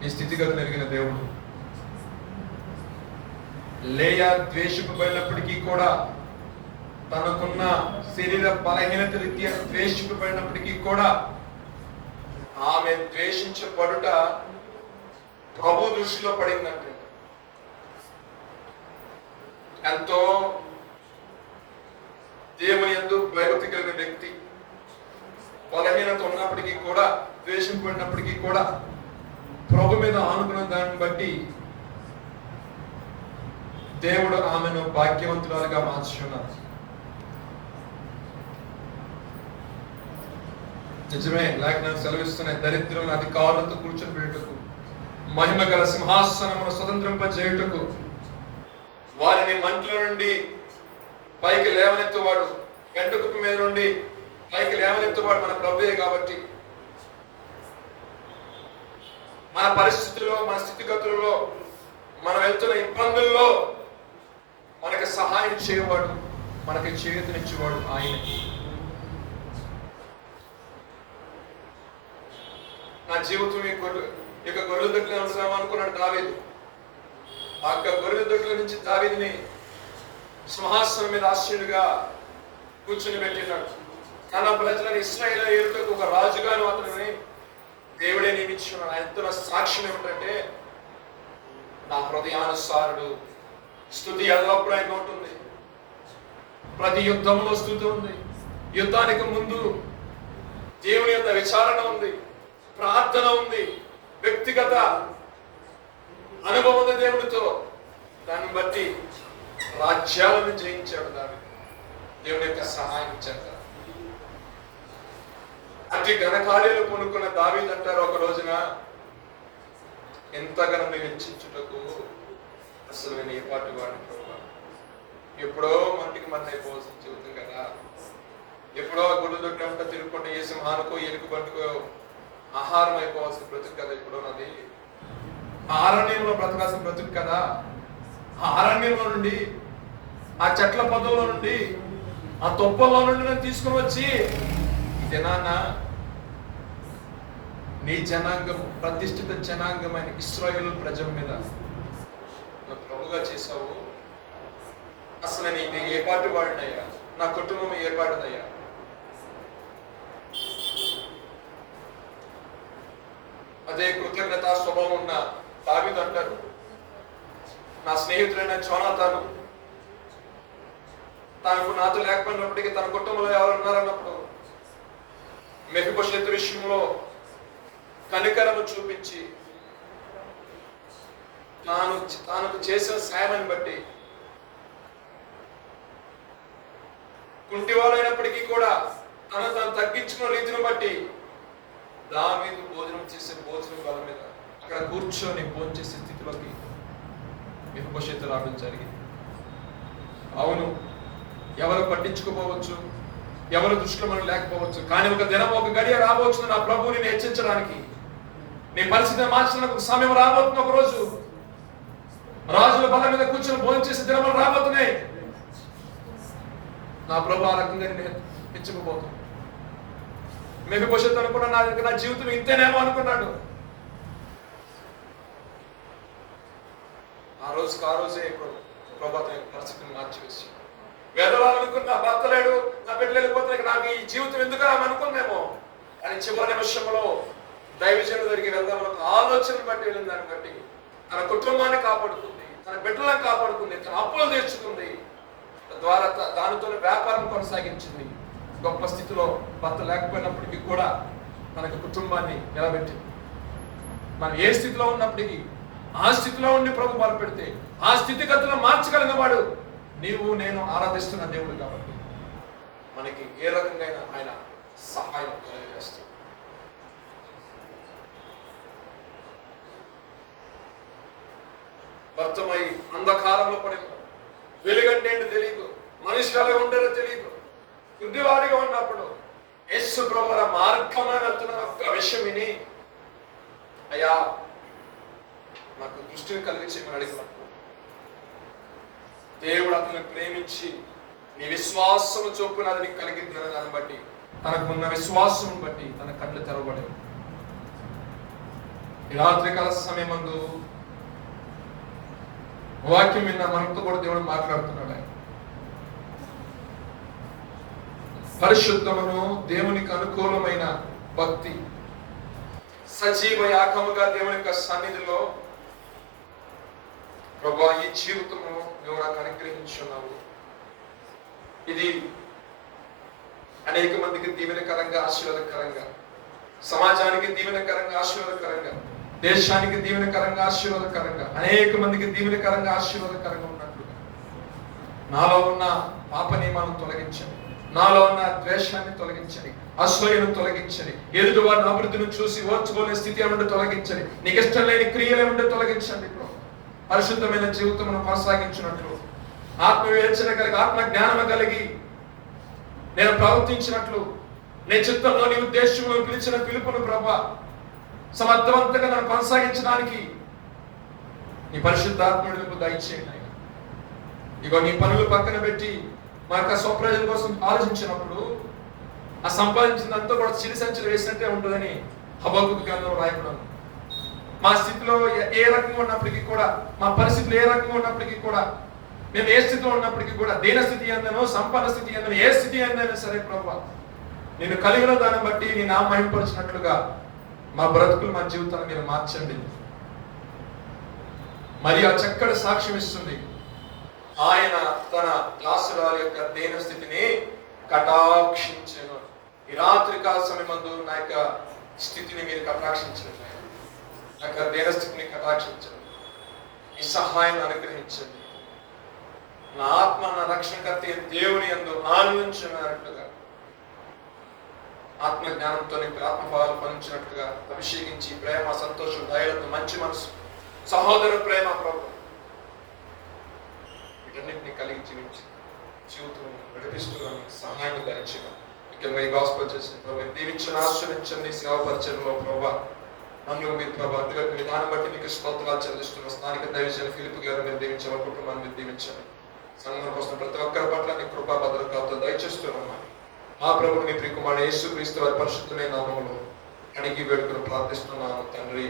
నీ స్థితిగతులు ఎరిగిన దేవుడు. లేయా ద్వేషింపబడినప్పటికీ కూడా, తనకున్న శరీర బలహీనత రీత్యా ద్వేషింపబడినప్పటికీ కూడా, ఆమె ద్వేషించబడుట ప్రభు దృష్టిలో పడిందంటే, ఎంతో దేవుని యందు భయభక్తి కలిగిన వ్యక్తి, బలహీనత ఉన్నప్పటికీ కూడా, ద్వేషింపబడినప్పటికీ కూడా ప్రభు మీద ఆనుకున్న దాన్ని బట్టి దేవుడు ఆమెను భాగ్యవంతురాలుగా మార్చుకున్నారు. నిజమే, లేఖనాలు సెలవిస్తున్నాయి, దరిద్రులను అధికారులతో కూర్చొని పెట్టుటకు, మహిమ గల సింహాసనమును స్వతంత్రింపజేయుటకు, వారిని మంటల నుండి పైకి లేవనెత్తువాడు, గంట కుప్ప మీద నుండి పైకి లేవనెత్తువాడు మన ప్రభువే. కాబట్టి మన పరిస్థితుల్లో, మన స్థితిగతుల్లో, మనం వెళ్తున్న ఇబ్బందుల్లో మనకి సహాయం చేయవాడు, మనకి చేతునిచ్చేవాడు ఆయన. నా జీవితం ఇక గొర్రెల దొడ్లో ఉంటున్నాం అనుకున్నాడు దావీదు. ఆ గొర్రెల దొడ్ల నుంచి దావీదుని సింహాసనం మీద ఆశ్చర్యుడిగా కూర్చుని పెట్టినాడు. తన ప్రజలను ఇశ్రాయేలీయులకు ఒక రాజుగాను అతనిని దేవుడే నియమించుకున్నాడు. ఆయన సాక్ష్యం ఏమిటంటే, నా హృదయానుసారుడు. స్తుతి ఎల్లప్పుడూ ఆయన ఉంటుంది. ప్రతి యుద్ధంలో స్తుతి ఉంది. యుద్ధానికి ముందు దేవుని యొక్క విచారణ ఉంది, ప్రార్థన ఉంది, వ్యక్తిగత అనుభవం ఉంది దేవుడితో. దాన్ని బట్టి రాజ్యాలను జయించాడు దాన్ని, దేవుని యొక్క సహాయం చేత. అతి ఘనకార్యాలు కొనుక్కున్న దావీదు అంటారు ఒక రోజున, ఎంతగానో మేము హెచ్చించుటకు అసలు నేను ఏ పాటి వాడిని ప్రభు. ఎప్పుడో మంటికి మన అయిపోవాల్సిన జీవితం కదా. ఎప్పుడో గుడ్డు దొడ్డి ఉంటే తిరుగుకుంటే ఏ సింహానికో ఎలుగు బంటుకో ఆహారం అయిపోవాల్సిన బ్రతుకు కదా ఇప్పుడు ఉన్నది. ఆ అరణ్యంలో బ్రతకాల్సిన బ్రతుకు కదా. ఆ అరణ్యంలో నుండి, ఆ చెట్ల పొదల్లో నుండి, ఆ తొప్పల్లో నుండి నేను తీసుకుని వచ్చి ఈ దినాన నీ జనాంగం, ప్రతిష్ఠిత జనాంగమైన ఇశ్రాయేలు ప్రజల మీద నువ్వు ప్రభుగా చేశావు. అసలు నేను ఏ పాటు వాడినయ్యా? నా కుటుంబం ఏ పాటుదయ్యా? అదే కృతజ్ఞత స్వభావం ఉన్న దావీదు అంటారు, నా స్నేహితుడైన జోనాతాను తనకు నాతో లేకపోయినప్పటికీ తన కుటుంబంలో ఎవరు ఉన్నారన్నప్పుడు మెఫీబోషెతు విషయంలో కనికరము చూపించి తాను చేసిన సాయాన్ని బట్టి, కుంటివాడైనప్పటికీ కూడా తను తగ్గించుకున్న రీతిని బట్టి దావీదు భోజనం చేసే భోజనం బల మీద అక్కడ కూర్చొని భోజనం చేసే స్థితిలోకి మెఫీబోషెతు రావడం జరిగింది. అవును, ఎవరు పట్టించుకోపోవచ్చు, ఎవరు దృష్టిలో మనం లేకపోవచ్చు, కానీ ఒక దినం, ఒక గడియ రాబోతుంది నా ప్రభువుని నేను హెచ్చించడానికి. నీ పరిస్థితిని మార్చడానికి ఒక సమయం రాబోతుంది. ఒక రోజు రాజుల బల మీద కూర్చొని భోజనం చేసే దినములు రాబోతున్నాయి. నా ప్రభు ఆ రకంగా నేను హెచ్చుకోబోతున్నాను. మెఫీబోషెతు అనుకున్నా నా జీవితం ఇంతేనేమో అనుకున్నాడు. ఆ రోజే ప్రభు అతని పరిస్థితిని మార్చివేసి, వేదవాలనుకున్న భర్త లేడు, నా బిడ్డలు వెళ్ళిపోతే నాకు ఈ జీవితం ఎందుకు అనుకుందేమో అని చివరి నిమిషంలో దైవజనుల దగ్గరికి వెళ్దామని ఒక ఆలోచన బట్టి వెళ్ళిన దాన్ని బట్టి తన కుటుంబాన్ని కాపాడుకుంది, తన బిడ్డలను కాపాడుకుంది, తన అప్పులు తీర్చుకుంది, తద్వారా దానితో వ్యాపారం కొనసాగించింది. గొప్ప స్థితిలో భర్త లేకపోయినప్పటికీ కూడా తనకు కుటుంబాన్ని నిలబెట్టింది. మనం ఏ స్థితిలో ఉన్నప్పటికీ ఆ స్థితిలో ఉండి ప్రభు బలపెడితే ఆ స్థితిగతులను మార్చగలిగిన వాడు నీవు నేను ఆరాధిస్తున్న దేవుడు కాబట్టి మనకి ఏ రకంగా ఆయన సహాయం చేస్తాడు. భర్తమై అంధకారంలో పడి వెలుగంటే తెలియదు, మనిషి అలా ఉండరో తెలియదు, గుడ్డివాడిగా ఉన్నప్పుడు యేసు ప్రభువుల మార్గంలో వెళ్తున్న ఒక్క విషయం విని, అయ్యా నాకు దృష్టిని కలిగించేమని అడిగినప్పుడు దేవుడు అతన్ని ప్రేమించి నీ విశ్వాసము చొప్పున అది నీకు కలిగింది అనే దాన్ని బట్టి, తనకు ఉన్న విశ్వాసం బట్టి తన కళ్ళు తెరవబడేవి. ఈ రాత్రికాల సమయమందు వాక్యం విన్న మనతో కూడా దేవుడు మాట్లాడుతున్నాడు. పరిశుద్ధమును దేవునికి అనుకూలమైన భక్తి సజీవ యాగముగా దేవుని యొక్క సన్నిధిలో ప్రభువా ఈ జీవితము నువ్వు నాకు అనుగ్రహించున్నావు. ఇది అనేక మందికి దీవెనకరంగా, ఆశీర్వాదకరంగా, సమాజానికి దీవెనకరంగా, ఆశీర్వాదకరంగా, దేశానికి దీవెనకరంగా, ఆశీర్వాదకరంగా, అనేక మందికి దీవెనకరంగా, ఆశీర్వాదకరంగా ఉన్నట్లుగా నాలో ఉన్న పాప నియమాలను తొలగించండి, నాలో ఉన్న ద్వేషాన్ని తొలగించండి, అసూయను తొలగించండి, ఎదుటి వారిని అభివృద్ధిని చూసి ఓర్చుకోలే స్థితి ఏమంటే తొలగించండి, నీకు ఇష్టం లేని క్రియలు ఏమంటే తొలగించండి. పరిశుద్ధమైన జీవితమును కొనసాగించినట్లు, ఆత్మ వివేచన కలిగి, ఆత్మ జ్ఞానము కలిగి నేను ప్రవర్తించినట్లు, నీ చిత్తంలో నీ ఉద్దేశంలో పిలిచిన పిలుపును ప్రభా సమర్థవంతంగా నన్ను కొనసాగించడానికి నీ పరిశుద్ధాత్ముడిని దయచేయండి. ఇగో నీ పనులు పక్కన పెట్టి మా యొక్క స్వప్రయోజన కోసం ఆలోచించినప్పుడు ఆ సంపాదించినంతా కూడా చిరి సంచులు వేసినట్టే ఉంటుందని హబక్కూకు గ్రంథంలో రాయబడింది. మా స్థితిలో ఏ రకంగా ఉన్నప్పటికీ కూడా, మా పరిస్థితులు ఏ రకంగా ఉన్నప్పటికీ కూడా, మేము ఏ స్థితిలో ఉన్నప్పటికీ కూడా, దీన స్థితి అందనో సంపన్న స్థితి అందనో ఏ స్థితి అందైనా సరే ప్రభువా నేను కలిగిన దాన్ని బట్టి నీ నామం మహిమపరిచినట్లుగా మా బ్రతుకులు, మా జీవితాన్ని మీరు మార్చండి. మరి ఆ చక్కటి సాక్ష్యం ఇస్తుంది, ఆయన తన దాసురాలి యొక్క దీన స్థితిని కటాక్షించెను. ఈ రాత్రి కాల సమయమందు నా యొక్క స్థితిని మీరు కటాక్షించండి, నా యొక్క దీన స్థితిని కటాక్షించండి, ఈ సహాయం అనుగ్రహించండి. నా ఆత్మ నా రక్షణకర్త దేవుని యందు ఆనందించినట్లుగా, ఆత్మ జ్ఞానంతో ఆత్మఫలాలు ఫలించినట్లుగా అభిషేకించి ప్రేమ, సంతోషం, దయలతో, మంచి మనసు, సహోదర ప్రేమ ప్రభు వీటన్నిటిని కలిగి జీవించి జీవితం నడిపిస్తున్నాను. సహాయం ధరించిన ముఖ్యంగా ఈ గాస్పల్ చేసిన ప్రభావ మీరు దీవించిన ఆశ్రయించండి సేవ పరిచయంలో ప్రభావ నన్ను మీరు ప్రభావ అందుకని విధానం బట్టి మీకు స్తోత్రాలు చెల్లిస్తున్న స్థానిక దైవజన ఫిలిప్ గారు మీరు దీవించాలి, కుటుంబాన్ని మీరు దీవించాలి. సంఘం కోసం ప్రతి ఒక్కరి పట్ల నీ కృపా భద్రతతో దయచేస్తున్నామని మా ప్రభుని మీ ప్రియకుమారుడు యేసుక్రీస్తు వారి పరిశుద్ధమైన నామములో అడిగి వేడుకను ప్రార్థిస్తున్నాను తండ్రి.